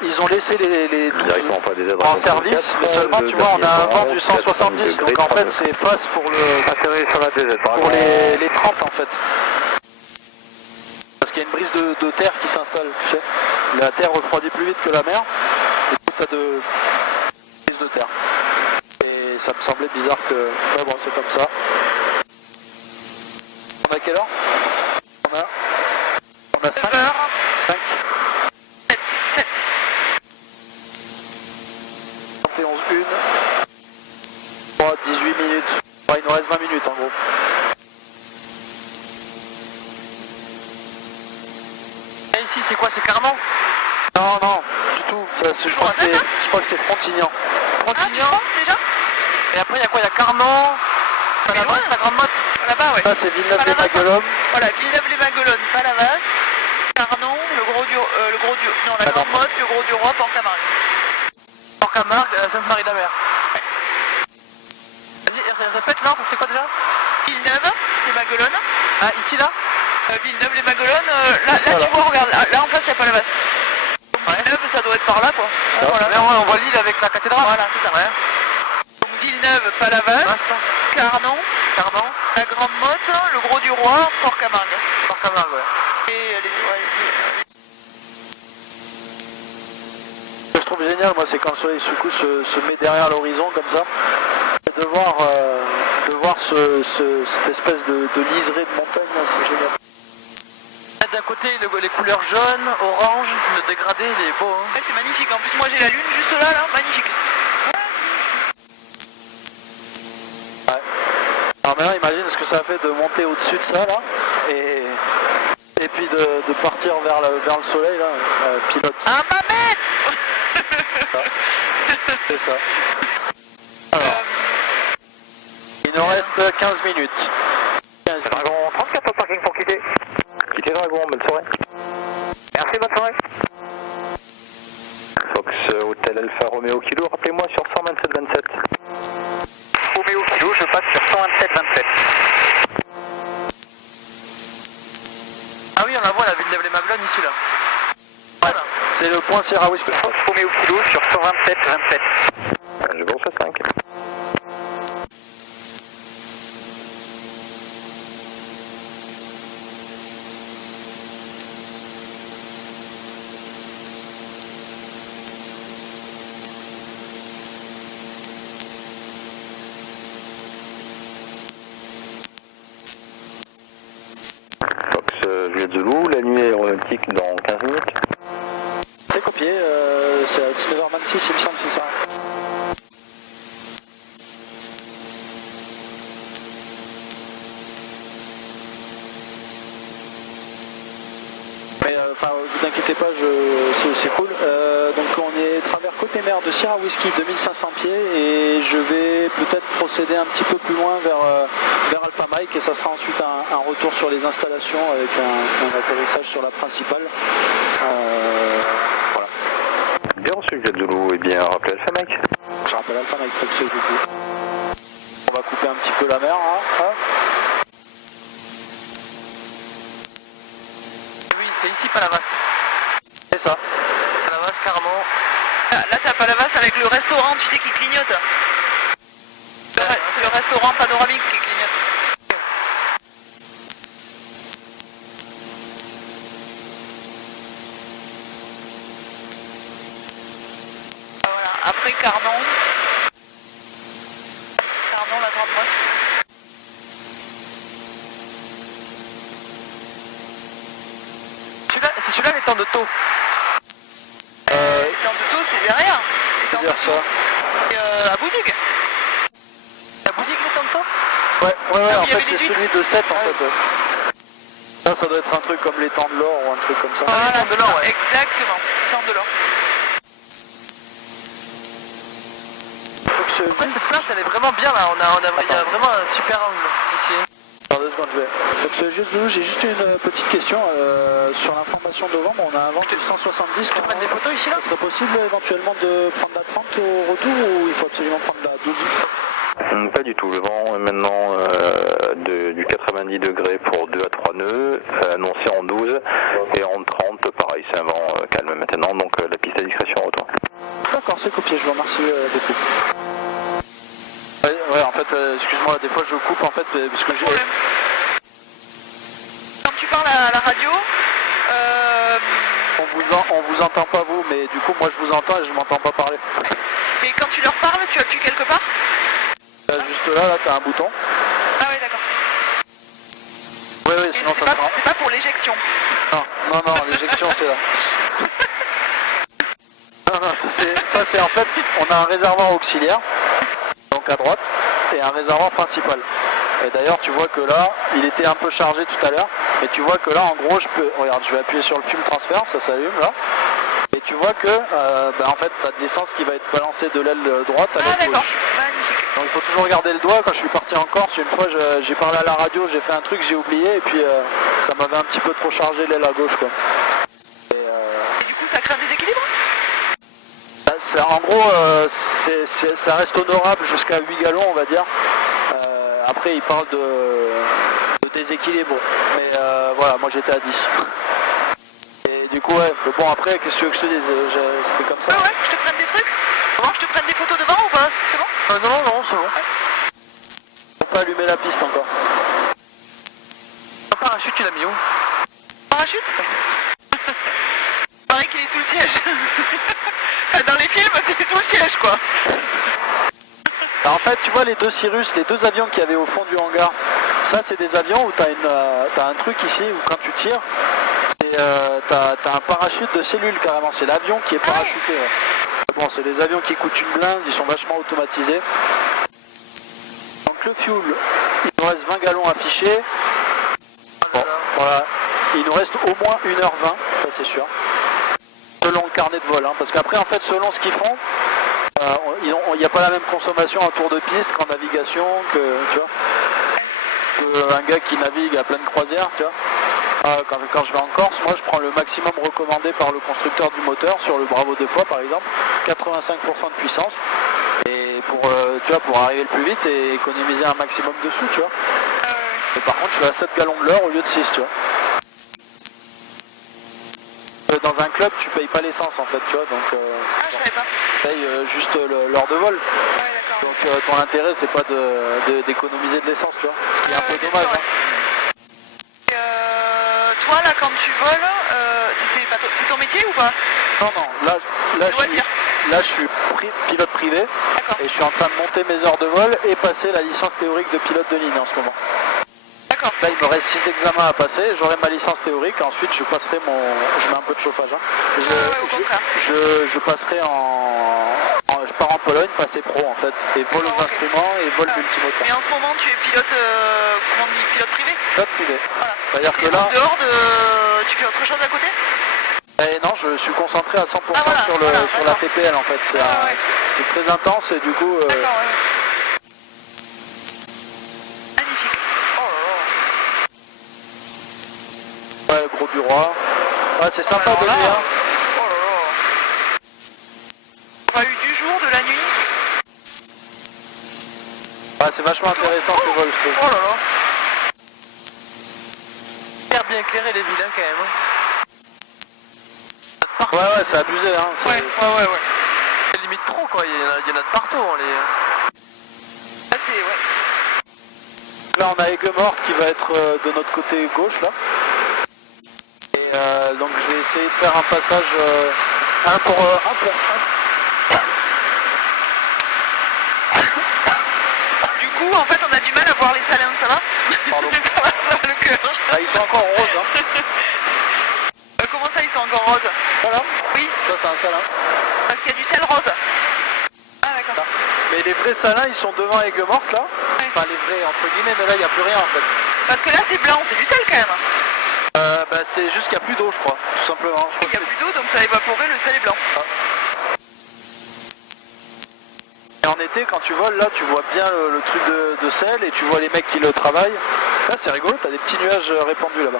Ils ont laissé les 12 Directement, pas des adresses en service, mais seulement, tu vois, on a un vent du 170, donc en fait, c'est face pour atterrir sur la DZ. pour les 30, en fait. Parce qu'il y a une brise de terre qui s'installe, tu sais. La terre refroidit plus vite que la mer, et du coup, t'as de brise de terre. Et ça me semblait bizarre que... Ouais, bon, c'est comme ça. On a quelle heure? On a 5 heures. 5 7. 71, 1. 3, 18 minutes. Ouais, il nous reste 20 minutes en gros. Et ici c'est quoi? C'est Carman? Non, du tout. Je crois que c'est Frontignan. Frontignan déjà? Et après il y a quoi? Il y a Carman, Palavas, la Grande Motte. Là-bas, ouais. Ça, c'est Villeneuve-les-Maguelones. Voilà, Villeneuve-les-Maguelones, Palavas, Carnon, la Grande Motte, le Gros du Roi, Port-Camargue. Port-Camargue, Sainte-Marie-de-la-Mer. Vas-y, répète l'ordre, c'est quoi déjà? Villeneuve-les-Maguelones. Ah, ici là? Villeneuve-les-Maguelones, là tu vois, regarde, là en face il y a Palavas. Villeneuve, ça doit être par là quoi. Voilà. Là, on voit l'île avec la cathédrale. Voilà, c'est ça. Ouais. Donc Villeneuve, Palavas, Carnon, la Grande Motte, le Gros du Roi, Port-Camargue. Port-Camargue, ouais. Et trouve génial, moi, c'est quand le soleil se met derrière l'horizon comme ça, et de voir cette espèce de liseré de montagne, là, c'est génial. D'un côté, les couleurs jaune, orange, le dégradé, il est beau. Hein. Ouais, c'est magnifique. En plus, moi, j'ai la lune juste là, magnifique. Ouais. Alors maintenant, imagine ce que ça fait de monter au-dessus de ça, là, et puis de partir vers le soleil, là, pilote. Un mamette. C'est ça. Alors, il nous reste 15 minutes. Dragon 34 au parking pour quitter. Quitter Dragon, bonne soirée. Merci, bonne soirée. Fox Hotel Alpha Romeo Kilo, rappelez-moi sur 127-27. Romeo Kilo, je passe sur 127-27. Ah oui, on la voit, la Villeneuve-les-Maglones, ici, là. Voilà. C'est le point Sierra Whiskey. Romeo Kilo sur 127-27. Je vous refais 5. Juliette Zulu, la nuit aéronautique dans 15 minutes. C'est copié, c'est à 19h26, il me semble, c'est ça. Mais vous inquiétez pas, c'est cool. Donc on est travers côté mer de Sierra Whiskey, 2500 pieds, et je vais peut-être procéder un petit peu plus loin vers Alpha Mike, et ça sera ensuite un retour sur les installations avec un atterrissage sur la principale. Voilà. Bien reçu, Juliette Zulu, et bien rappelé Alpha Mike. Je rappelle Alpha Mike, Fox du coup. On va couper un petit peu la mer, hein. Oui, c'est ici Palavas. C'est ça. Palavas, carrément. Là, t'as Palavas avec le restaurant, tu sais, qui clignote. C'est le restaurant panoramique qui clignote. Voilà, après Carnon. Carnon, la grande motte. C'est celui-là les temps de taux. Les temps de taux, c'est derrière. Les temps de dire taux. ça. Et à Bouzigues. La boutique les temps de taux. Ouais, Ah oui, en il y avait fait, c'est 18. celui de 7 en fait. Ça doit être un truc comme les temps de l'or ou un truc comme ça. Voilà, temps de l'or, ouais. Exactement, temps de l'or. En fait, cette place, elle est vraiment bien là. Il y a vraiment un super angle ici. Alors 2 secondes, je vais. Donc, j'ai juste une petite question. Sur l'information de vent, on a un vent de 170. Tu peux prendre des photos ici là? Ça serait possible éventuellement de prendre la 30 au retour ou il faut absolument prendre la 12? Pas du tout, le vent est maintenant du 90 degrés pour 2 à 3 nœuds, annoncé en 12, et en 30, pareil, c'est un vent calme maintenant, donc la piste à discrétion au retour. D'accord, c'est copié, je vous remercie beaucoup. Ouais, en fait, excuse-moi, des fois je coupe en fait, parce que j'ai... Quand tu parles à la radio, On vous entend pas vous, mais du coup moi je vous entends et je m'entends pas parler. et quand tu leur parles, tu appuies quelque part? Juste là, t'as un bouton. Ah ouais, d'accord. Oui, Et sinon c'est ça pas, se c'est pas pour l'éjection. Non, l'éjection c'est là. Non, ça c'est en fait, on a un réservoir auxiliaire, donc à droite, et un réservoir principal. Et d'ailleurs tu vois que là, il était un peu chargé tout à l'heure, et tu vois que là en gros, regarde, je vais appuyer sur le film transfert, ça s'allume là. Et tu vois que en fait tu as de l'essence qui va être balancée de l'aile droite à l'aile d'accord, gauche. magnifique. Donc il faut toujours garder le doigt. Quand je suis parti en Corse, une fois j'ai parlé à la radio, j'ai fait un truc, j'ai oublié et puis ça m'avait un petit peu trop chargé l'aile à gauche quoi. Et du coup, ça crée un déséquilibre? En gros, ça reste honorable jusqu'à 8 gallons on va dire. Après il parle de déséquilibre, mais voilà, moi j'étais à 10. Et du coup ouais, bon après qu'est-ce que tu veux que je te dise, c'était comme ça. Ouais, je te prenne des trucs? Comment je te prenne des photos devant ou pas? C'est bon? Non, c'est bon. On peut allumer la piste encore. Un parachute, tu l'as mis où? Parachute? Pareil qu'il est sous le siège. Dans les films, c'est sous le siège, quoi. En fait, tu vois les deux Cirrus, les deux avions qu'il y avait au fond du hangar, ça c'est des avions où tu as un truc ici où quand tu tires, t'as un parachute de cellules carrément, c'est l'avion qui est parachuté. Ouais. Bon, c'est des avions qui coûtent une blinde, ils sont vachement automatisés. Donc le fuel, il nous reste 20 gallons affichés. Bon, voilà, il nous reste au moins 1h20, ça c'est sûr. Selon le carnet de vol, hein, parce qu'après en fait selon ce qu'ils font, il n'y a pas la même consommation en tour de piste qu'en navigation, tu vois, un gars qui navigue à pleine croisière, tu vois. Quand je vais en Corse, moi je prends le maximum recommandé par le constructeur du moteur sur le Bravo 2 fois par exemple, 85% de puissance, et pour arriver le plus vite et économiser un maximum de sous, tu vois. Et par contre je suis à 7 gallons de l'heure au lieu de 6, tu vois. Dans un club tu payes pas l'essence en fait, tu vois, donc je savais pas. Tu payes juste l'heure de vol. Donc ton intérêt c'est pas d'économiser de l'essence, tu vois, ce qui est un peu dommage. Sûr, toi là quand tu voles, c'est ton métier ou pas? Non, là je suis pilote privé et je suis en train de monter mes heures de vol et passer la licence théorique de pilote de ligne en ce moment. Là il me reste 6 examens à passer, j'aurai ma licence théorique, ensuite je passerai je mets un peu de chauffage, hein. Je passerai je pars en Pologne, passer pro en fait, et vol aux instruments et vol multimoteur. Et en ce moment tu es pilote, comment on dit, pilote privé? Pilote privé. Voilà. C'est-à-dire que là... En dehors de... Tu fais autre chose à côté? Non, je suis concentré à 100% sur la TPL en fait, c'est très intense et du coup... D'accord, Ouais, gros du roi. Ouais, c'est sympa de venir. Oh là là. Pas eu du jour, de la nuit? Ouais, c'est vachement intéressant ce vol, je trouve. Oh là là. Super bien éclairé les villes, hein, quand même. Ouais, c'est abusé, hein. Ouais. C'est limite trop, quoi. Il y en a de partout, hein, Là, c'est... Ouais. Là, on a Aigues-Mortes qui va être de notre côté gauche, là. Et donc, je vais essayer de faire un passage un pour un. Du coup, en fait, on a du mal à voir les salins, ça va? Pardon. Ça va le cœur. Ah, ils sont encore roses, hein. Comment ça, ils sont encore roses? Voilà. Oui. Ça, c'est un salin. Parce qu'il y a du sel rose. Ah, d'accord. Mais les vrais salins, ils sont devant Aigues-Mortes, là. Ouais. Enfin, les vrais, entre guillemets, mais là, il n'y a plus rien, en fait. Parce que là, c'est blanc, c'est du sel, quand même. C'est juste qu'il n'y a plus d'eau, je crois, tout simplement. Il n'y a plus d'eau, donc ça a évaporé, le sel est blanc. Et en été, quand tu voles, là, tu vois bien le truc de sel et tu vois les mecs qui le travaillent. Là, c'est rigolo, t'as des petits nuages répandus là-bas.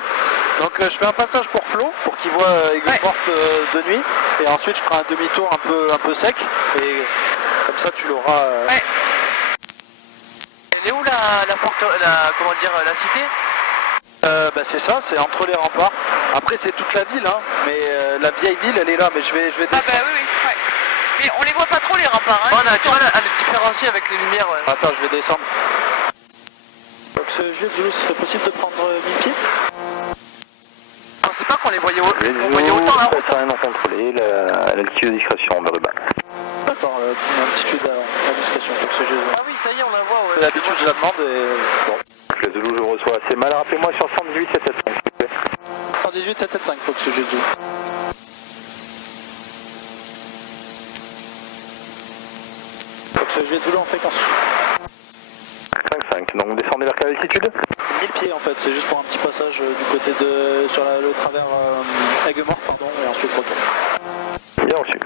Donc, je fais un passage pour Flo, pour qu'il voit Aigues-Mortes de nuit. Et ensuite, je ferai un demi-tour un peu sec. Et comme ça, tu l'auras... Elle est où la cité? C'est ça, c'est entre les remparts. Après, c'est toute la ville, hein. Mais la vieille ville, elle est là. Mais je vais descendre. Ah bah oui. Mais on les voit pas trop, les remparts, hein. On a les différencier avec les lumières, ouais. Attends, je vais descendre. Donc, ce jeu de Zulu, ce serait possible de prendre 1000 pieds? Je pensais pas qu'on les voyait autant la route. Ça non contrôlé, l'altitude de discrétion de bas. Attends, l'altitude à discrétion, donc ce jeu. Ah oui, ça y est, on la voit, ouais. D'habitude, je la demande et... Bon. Le Zulu, je reçois assez mal. Rappelez-moi sur 118 775, s'il vous plaît. 118 775, faut que ce jeu Zulu. Faut que ce jeu Zulu en fréquence. 5-5, donc descendez vers quelle altitude? 1000 pieds en fait, c'est juste pour un petit passage du côté de... sur le travers Aigues-Mortes, pardon, et ensuite retour. Bien reçu.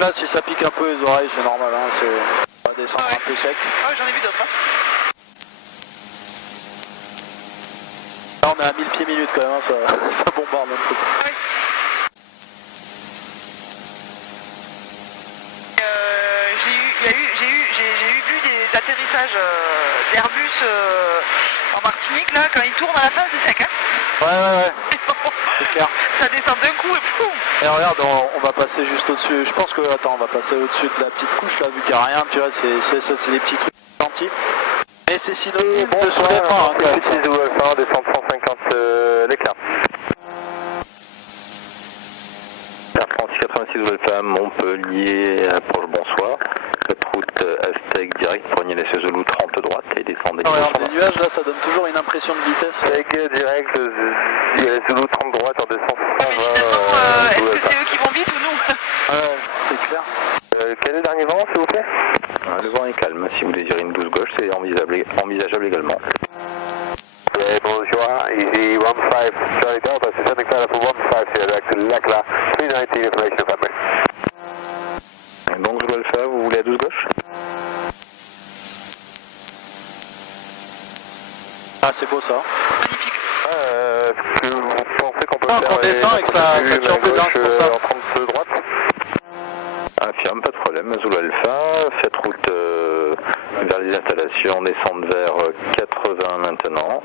Là, si ça pique un peu les oreilles, c'est normal, hein, c'est... On va descendre un peu sec. Ah, j'en ai vu d'autres, hein. Là, on est à 1000 pieds minutes quand même, hein, ça bombarde un peu. Ouais. J'ai vu des atterrissages d'Airbus en Martinique, là, quand ils tournent à la fin, c'est sec, hein. Ouais. C'est clair. Ça descend d'un coup et poum. Et regarde, on va passer juste au-dessus. Je pense que, attends, on va passer au-dessus de la petite couche là, vu qu'il n'y a rien, tu vois, c'est des petits trucs gentils. Mais c'est synonyme de soulèvement, hein, quand même. Petit Zulu Alpha, descente 150 l'éclair. 6 Alpha, Montpellier, approche bonsoir. Cette route Aztec direct pour LS Zulu 30 droite et descendez. Regarde, les nuages là, ça donne toujours une impression de vitesse. Aztec direct, LS Zulu 30 droite en descente. Mais finalement, est-ce que c'est eux qui vont vite ou nous? Ouais, c'est clair. Quel est le dernier vent, s'il vous plaît? Le vent est calme. Si vous désirez une douce gauche, c'est envisageable également. Bonjour, Easy 15 Charlie Delta, descending flight for 15 here, direct to Lekla, 319 information family. Donc Zulu Alpha, vous voulez à douce gauche? Ah, c'est beau ça. Magnifique. Est-ce que vous pensez qu'on peut Ah, faire qu'on descend et que ça turbulence pour ça. en 32 droite? Affirme, pas de problème. Zulu Alpha, faites route vers les installations, descendre vers 80 maintenant.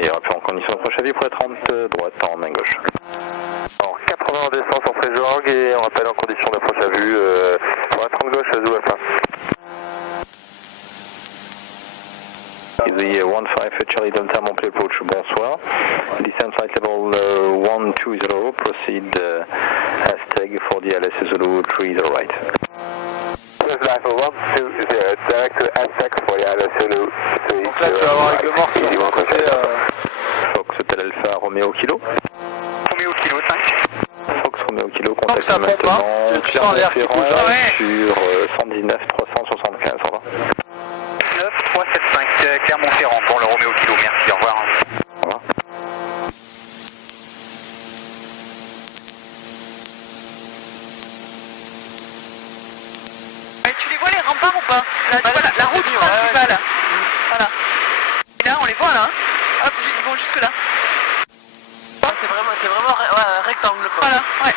Et rappelez en condition d'approche à vie pour être 30 droite en main gauche. Alors 80 en descente en Fréjorgue et on rappelle en condition d'approche à vue pour être 30 gauche à Zulu Alpha. The 15 Charlie Delta Montpellier approach, bonsoir. Descent flight level 120, proceed Aztec for the LS Zulu 30 right. Flight level 120, direct to Aztec for the LS Zulu 30 Donc là, tu vas avoir avec le mort sur le côté. Fox Hotel Alpha Romeo Kilo. Romeo Kilo 5. Fox Romeo Kilo, Donc contacte ça pompe, maintenant hein. Tu sens l'air qui bouge. Clermont-Ferrand Ah ouais. sur 119 375. Au revoir. 9375 Clermont-Ferrand pour le Romeo Kilo, merci, au revoir. Au revoir. Et tu les vois les remparts ou pas? Là, tu vois la route principale. Voilà. Et là, on les voit là. Hein. Hop, ils vont jusque là. Ah, c'est vraiment un rectangle quoi. Voilà, ouais.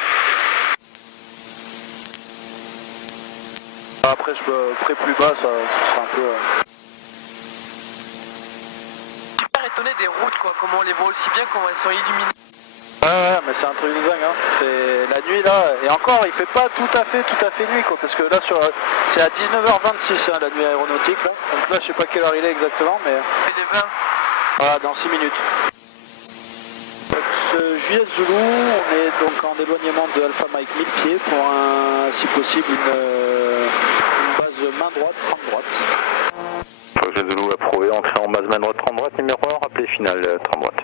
Après, je peux près plus bas, ça sera un peu. Super étonné des routes quoi, comment on les voit aussi bien, comment elles sont illuminées. Ouais, mais c'est un truc de dingue, hein. C'est la nuit là, et encore, il fait pas tout à fait nuit quoi, parce que là c'est à 19h26 hein, la nuit aéronautique là. Donc là, je sais pas quelle heure il est exactement, mais Et les 20. voilà, dans 6 minutes. JS Zulu, on est donc en éloignement de Alpha Mike 1000 pieds pour si possible une base main droite, 30 droite. Fox Zulu approuvé, entrée en base main droite 30 droite, numéro 1, rappelé final 30 droite.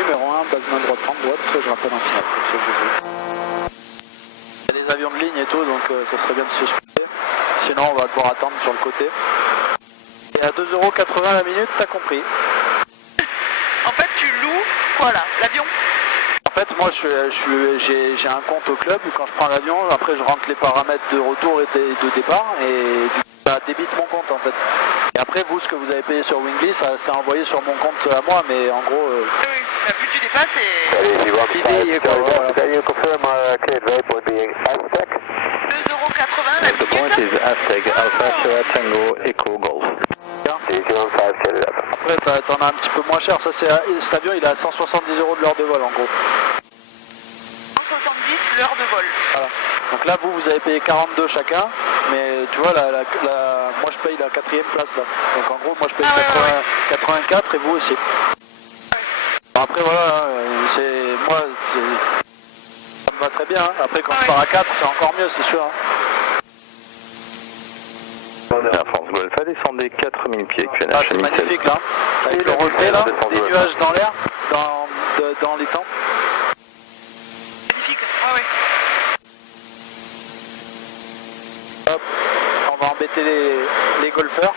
Numéro 1, base main droite, 30 droite, je rappelle en finale pour ce jeu. Il y a des avions de ligne et tout, donc ça serait bien de se splitter. Sinon, on va devoir attendre sur le côté. Et à 2,80€ la minute, t'as compris. En fait, tu loues quoi là? L'avion? En fait, moi, j'ai un compte au club. Quand je prends l'avion, après, je rentre les paramètres de retour et de départ. Et du coup, ça débite mon compte, en fait. Et après, vous, ce que vous avez payé sur Wingly, ça c'est envoyé sur mon compte à moi. Mais en gros... Oui, la plus tu dépasses et... Allez, Easy 15 L'idée, quoi, Charlie voilà. Delta, can you confirm cleared waypoint being Aztec? 2,80€ la The point minute. is Aztec, Alpha Sierra Tango, Echo Golf. Easy 15 Charlie Delta. Après, t'en as un petit peu moins cher. Ça, cet avion, il est à 170€ de l'heure de vol, en gros. 170 l'heure de vol. Voilà. Donc là, vous avez payé 42 chacun, mais tu vois, moi je paye la 4ème place là. Donc en gros, moi je paye 84 et vous aussi. Bon, après voilà, ça me va très bien. Hein. Après quand je pars à 4, c'est encore mieux, c'est sûr. Hein. Air France Blue Alpha, descendez 4000 pieds, QNH. Ah, c'est magnifique là. Avec le reflet là, des nuages dans l'air, dans les temps. Magnifique, ouais. Hop, on va embêter les golfeurs.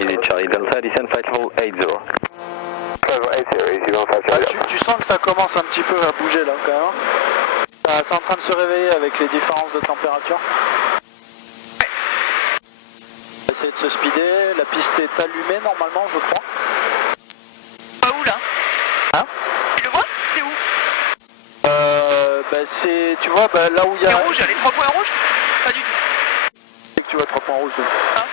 Il est Charlie Delta, descend flight level 80. Tu sens que ça commence un petit peu à bouger là quand même. C'est en train de se réveiller avec les différences de température. On va essayer de se speeder, la piste est allumée normalement je crois. Pas où là? Hein? Tu le vois? C'est où? C'est, tu vois, là où il y a... C'est rouge, les 3 points rouges? Pas du tout. C'est que tu vois 3 points rouges. Hein?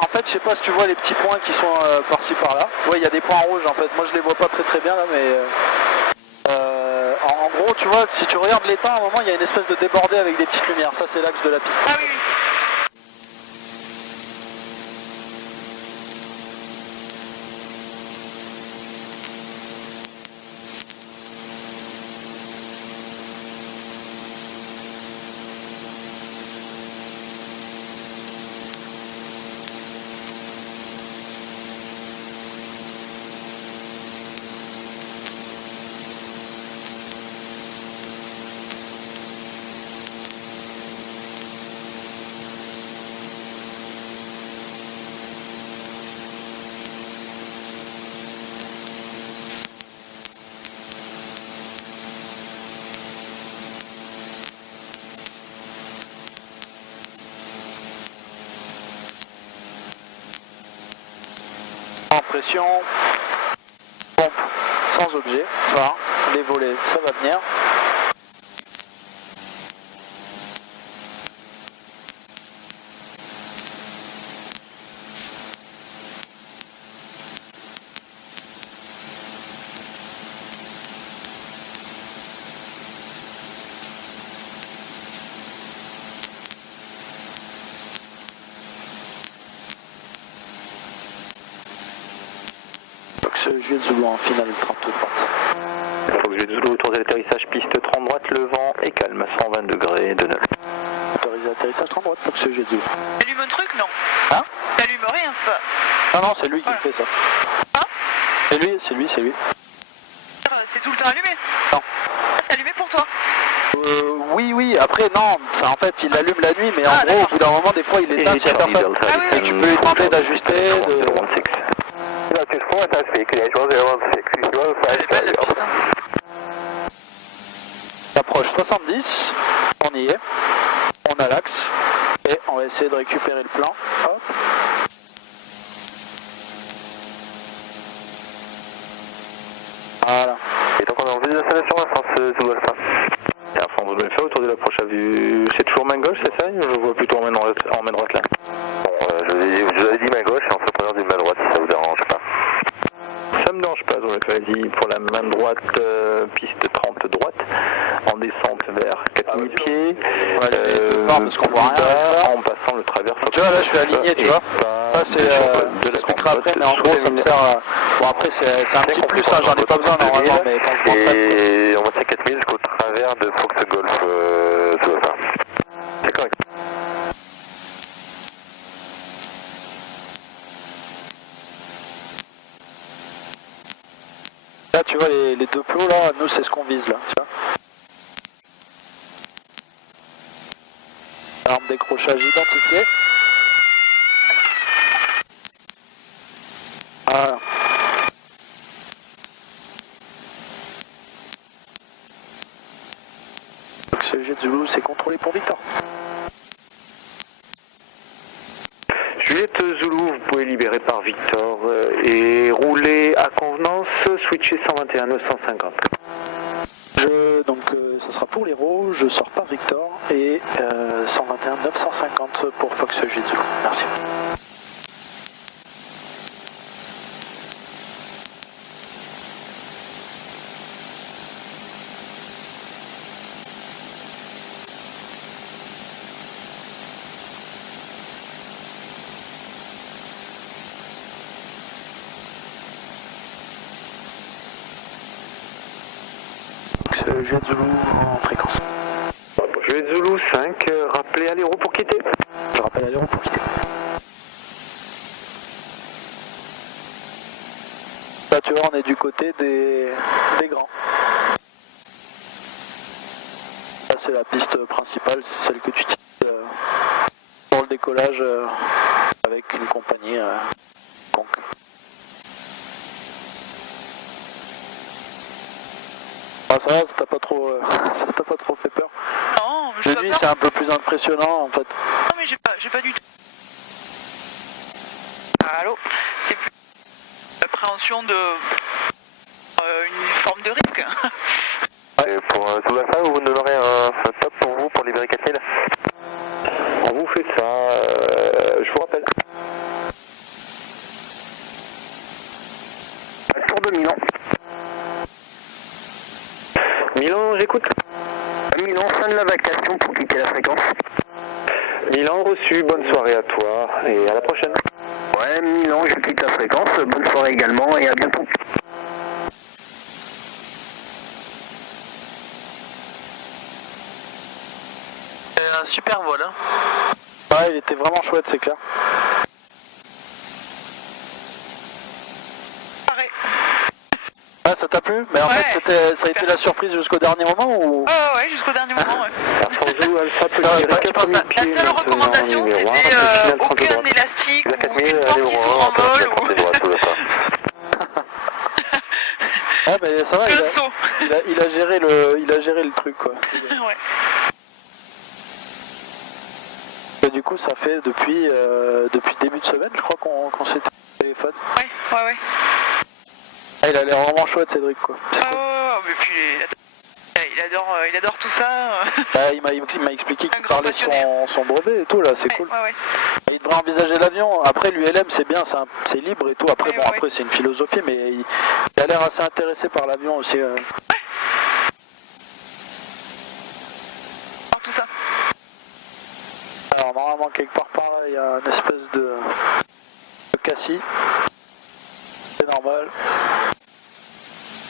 En fait, je sais pas si tu vois les petits points qui sont par-ci par-là. Ouais, il y a des points rouges en fait. Moi, je les vois pas très bien là, mais en gros, tu vois, si tu regardes l'étang, à un moment, il y a une espèce de débordé avec des petites lumières. Ça, c'est l'axe de la piste. Ah oui, oui. pression, pompe sans objet, phare, les volets, ça va venir. Juliette Zulu en finale 30 droite. Juliette Zulu, autour de l'atterrissage, piste 30 droite, le vent est calme, 120 degrés de 9. Autorisé l'atterrissage 30 droite, Fox Juliette Zulu. T'allumes un truc, non? Hein? T'allumes rien, c'est pas... Non, c'est lui qui fait ça. Hein? C'est lui. C'est tout le temps allumé? Non. Ah, c'est allumé pour toi? Oui, après non, ça, en fait il allume la nuit, mais en gros au bout d'un moment des fois il éteint s'il y a personne. Et tu peux lui demander d'ajuster, L'approche 70, on y est, on a l'axe, et on va essayer de récupérer le plan. Hop. Voilà. Et donc on est en vue des installations à France Zulu Alpha. Et à fond, vous devez faire autour de l'approche à vue. C'est toujours main gauche, c'est ça? Je vois plutôt en main droite là. Bon, je vous avais dit main gauche et entrepreneur dit main droite si ça vous dérange pas. Ça me dérange pas, vas-y pour la main droite, piste 30 droite, en descente vers 4000 pieds, parce qu'on voit rien, en passant le travers. Tu vois là je suis aligné, tu vois, ça c'est de l'expliquera après, mais en gros ça me sert, bon après c'est un petit plus, hein, j'en ai pas besoin normalement, mais quand je m'entraîne... Et on va faire 4000 jusqu'au travers de Fox Golf Zulu Alpha. C'est correct. Là tu vois les deux plots là, nous c'est ce qu'on vise là, tu vois. Arme décrochage identifiée. Voilà. Ce jet de Zulu c'est contrôlé pour Victor. Juliette Zulu, vous pouvez libérer par Victor et rouler à convenance, switcher 121 950. Donc ça sera pour l'héros, je sors par Victor et 121 950 pour Fox Jet Zulu. Merci. Juliette Zulu en fréquence. Juliette Zulu 5, rappelez à l'héros pour quitter. Je rappelle à l'héros pour quitter. Là tu vois on est du côté des grands. Là c'est la piste principale, c'est celle que tu utilises pour le décollage avec une compagnie Conc. Ah ça va, ça t'a pas trop fait peur? Non, je dis c'est un peu plus impressionnant en fait. Non mais j'ai pas du tout. Allô? C'est plus l'appréhension de une forme de risque. Et pour Zulu Alpha, vous nous donnerez un top pour vous pour libérer 4000? On vous fait ça, je vous rappelle. Tour de Milan. Milan, j'écoute. Milan, fin de la vacation pour quitter la fréquence. Milan, reçu, bonne soirée à toi et à la prochaine. Ouais, Milan, je quitte la fréquence, bonne soirée également et à bientôt. Un super vol, hein. Ouais, il était vraiment chouette, c'est clair. Pareil. Ah, ça t'a plu? Mais en fait, ça a été la surprise jusqu'au dernier moment ou... Ouais, jusqu'au dernier moment, ouais. La seule recommandation, c'était aucun élastique ou aucune porte qui s'ouvre en vol ou... Ah, mais ça va, il a géré le truc, quoi. Ouais. du coup ça fait depuis début de semaine je crois qu'on s'était au téléphone. Ouais. Ah, il a l'air vraiment chouette Cédric quoi. Mais puis il adore tout ça. Bah, il m'a expliqué qu'il parlait son brevet et tout là, c'est cool. Ouais. Il devrait envisager l'avion. Après l'ULM c'est bien, c'est libre et tout. Après après c'est une philosophie, mais il a l'air assez intéressé par l'avion aussi. Tout ça. Alors normalement quelque part par là il y a une espèce de cassis. C'est normal.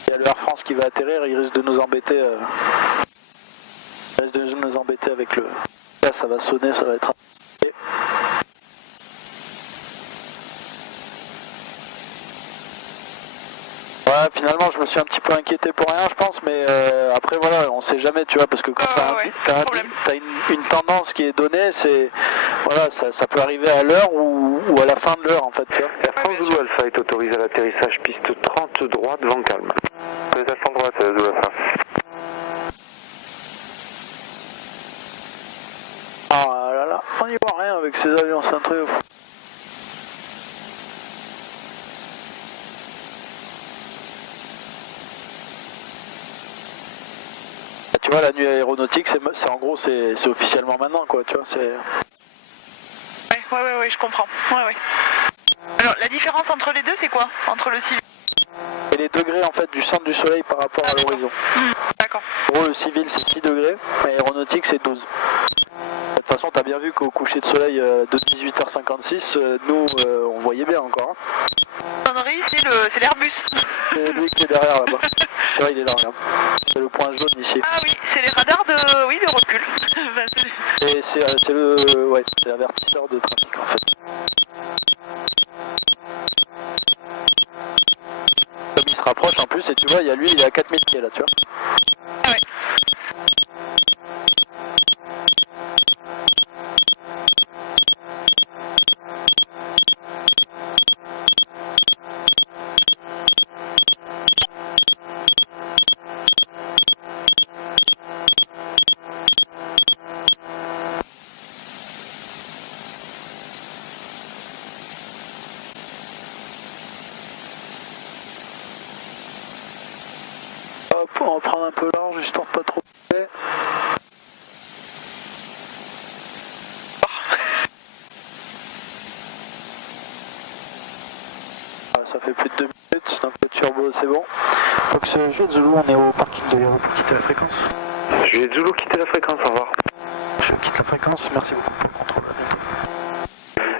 Il y a le Air France qui va atterrir, il risque de nous embêter. Avec le. Là ça va sonner, ça va être. Ouais, finalement je me suis un petit peu inquiété pour rien je pense, mais après voilà, on sait jamais tu vois, parce que quand t'as une tendance qui est donnée, c'est voilà, ça peut arriver à l'heure ou à la fin de l'heure en fait tu vois. Air France Zulu Alpha est autorisé à l'atterrissage piste 30 droite vent calme. Atterrissage 30 droite Zulu Alpha. Ah là là, on n'y voit rien avec ces avions, c'est un truc fou. Tu vois, la nuit aéronautique, c'est en gros, c'est officiellement maintenant, quoi, tu vois, c'est... Ouais, je comprends. Ouais. Alors, la différence entre les deux, c'est quoi? Entre le civil et les degrés, en fait, du centre du soleil par rapport à l'horizon. D'accord. En gros, le civil, c'est 6 degrés, l'aéronautique, c'est 12. De toute façon, t'as bien vu qu'au coucher de soleil de 18h56, nous, on voyait bien encore. Sonnerie, c'est l'Airbus. C'est lui qui est derrière, là-bas. Tu vois, il est là, regarde. C'est le point jaune ici. Ah oui, c'est les radars de recul. Et c'est l'avertisseur de trafic, en fait. Comme il se rapproche en plus, et tu vois, il est à 4000 pieds là, tu vois. Ah ouais. On va prendre un peu large, histoire de pas trop. Ça fait plus de 2 minutes, donc le turbo c'est bon. Donc ce Juliette Zulu, on est au parking de Yaro pour quitter la fréquence. Juliette Zulu, quittez la fréquence, au revoir. Je quitte la fréquence, merci beaucoup pour le contrôle.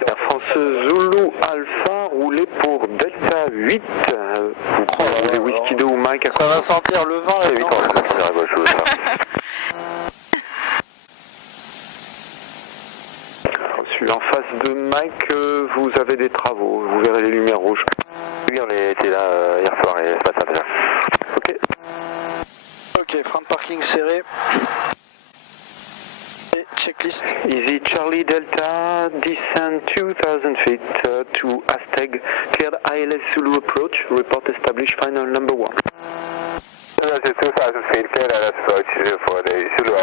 Air France Zulu Alpha, roulez pour Delta 8. Vous roulez Whisky 2 ou Mike. Ça va sentir le vent là. C'est 8 ans, c'est à gauche. Ensuite, en face de Mike, vous avez des travaux, vous verrez les lumières rouges. Oui, on était là hier soir et ce matin déjà. Ok, frein de parking serré. Et checklist. Easy Charlie Delta, descend 2000 feet to Aztec, cleared ILS Zulu approach, report established final number 1. 2000 feet, cleared ILS approach for the Zulu.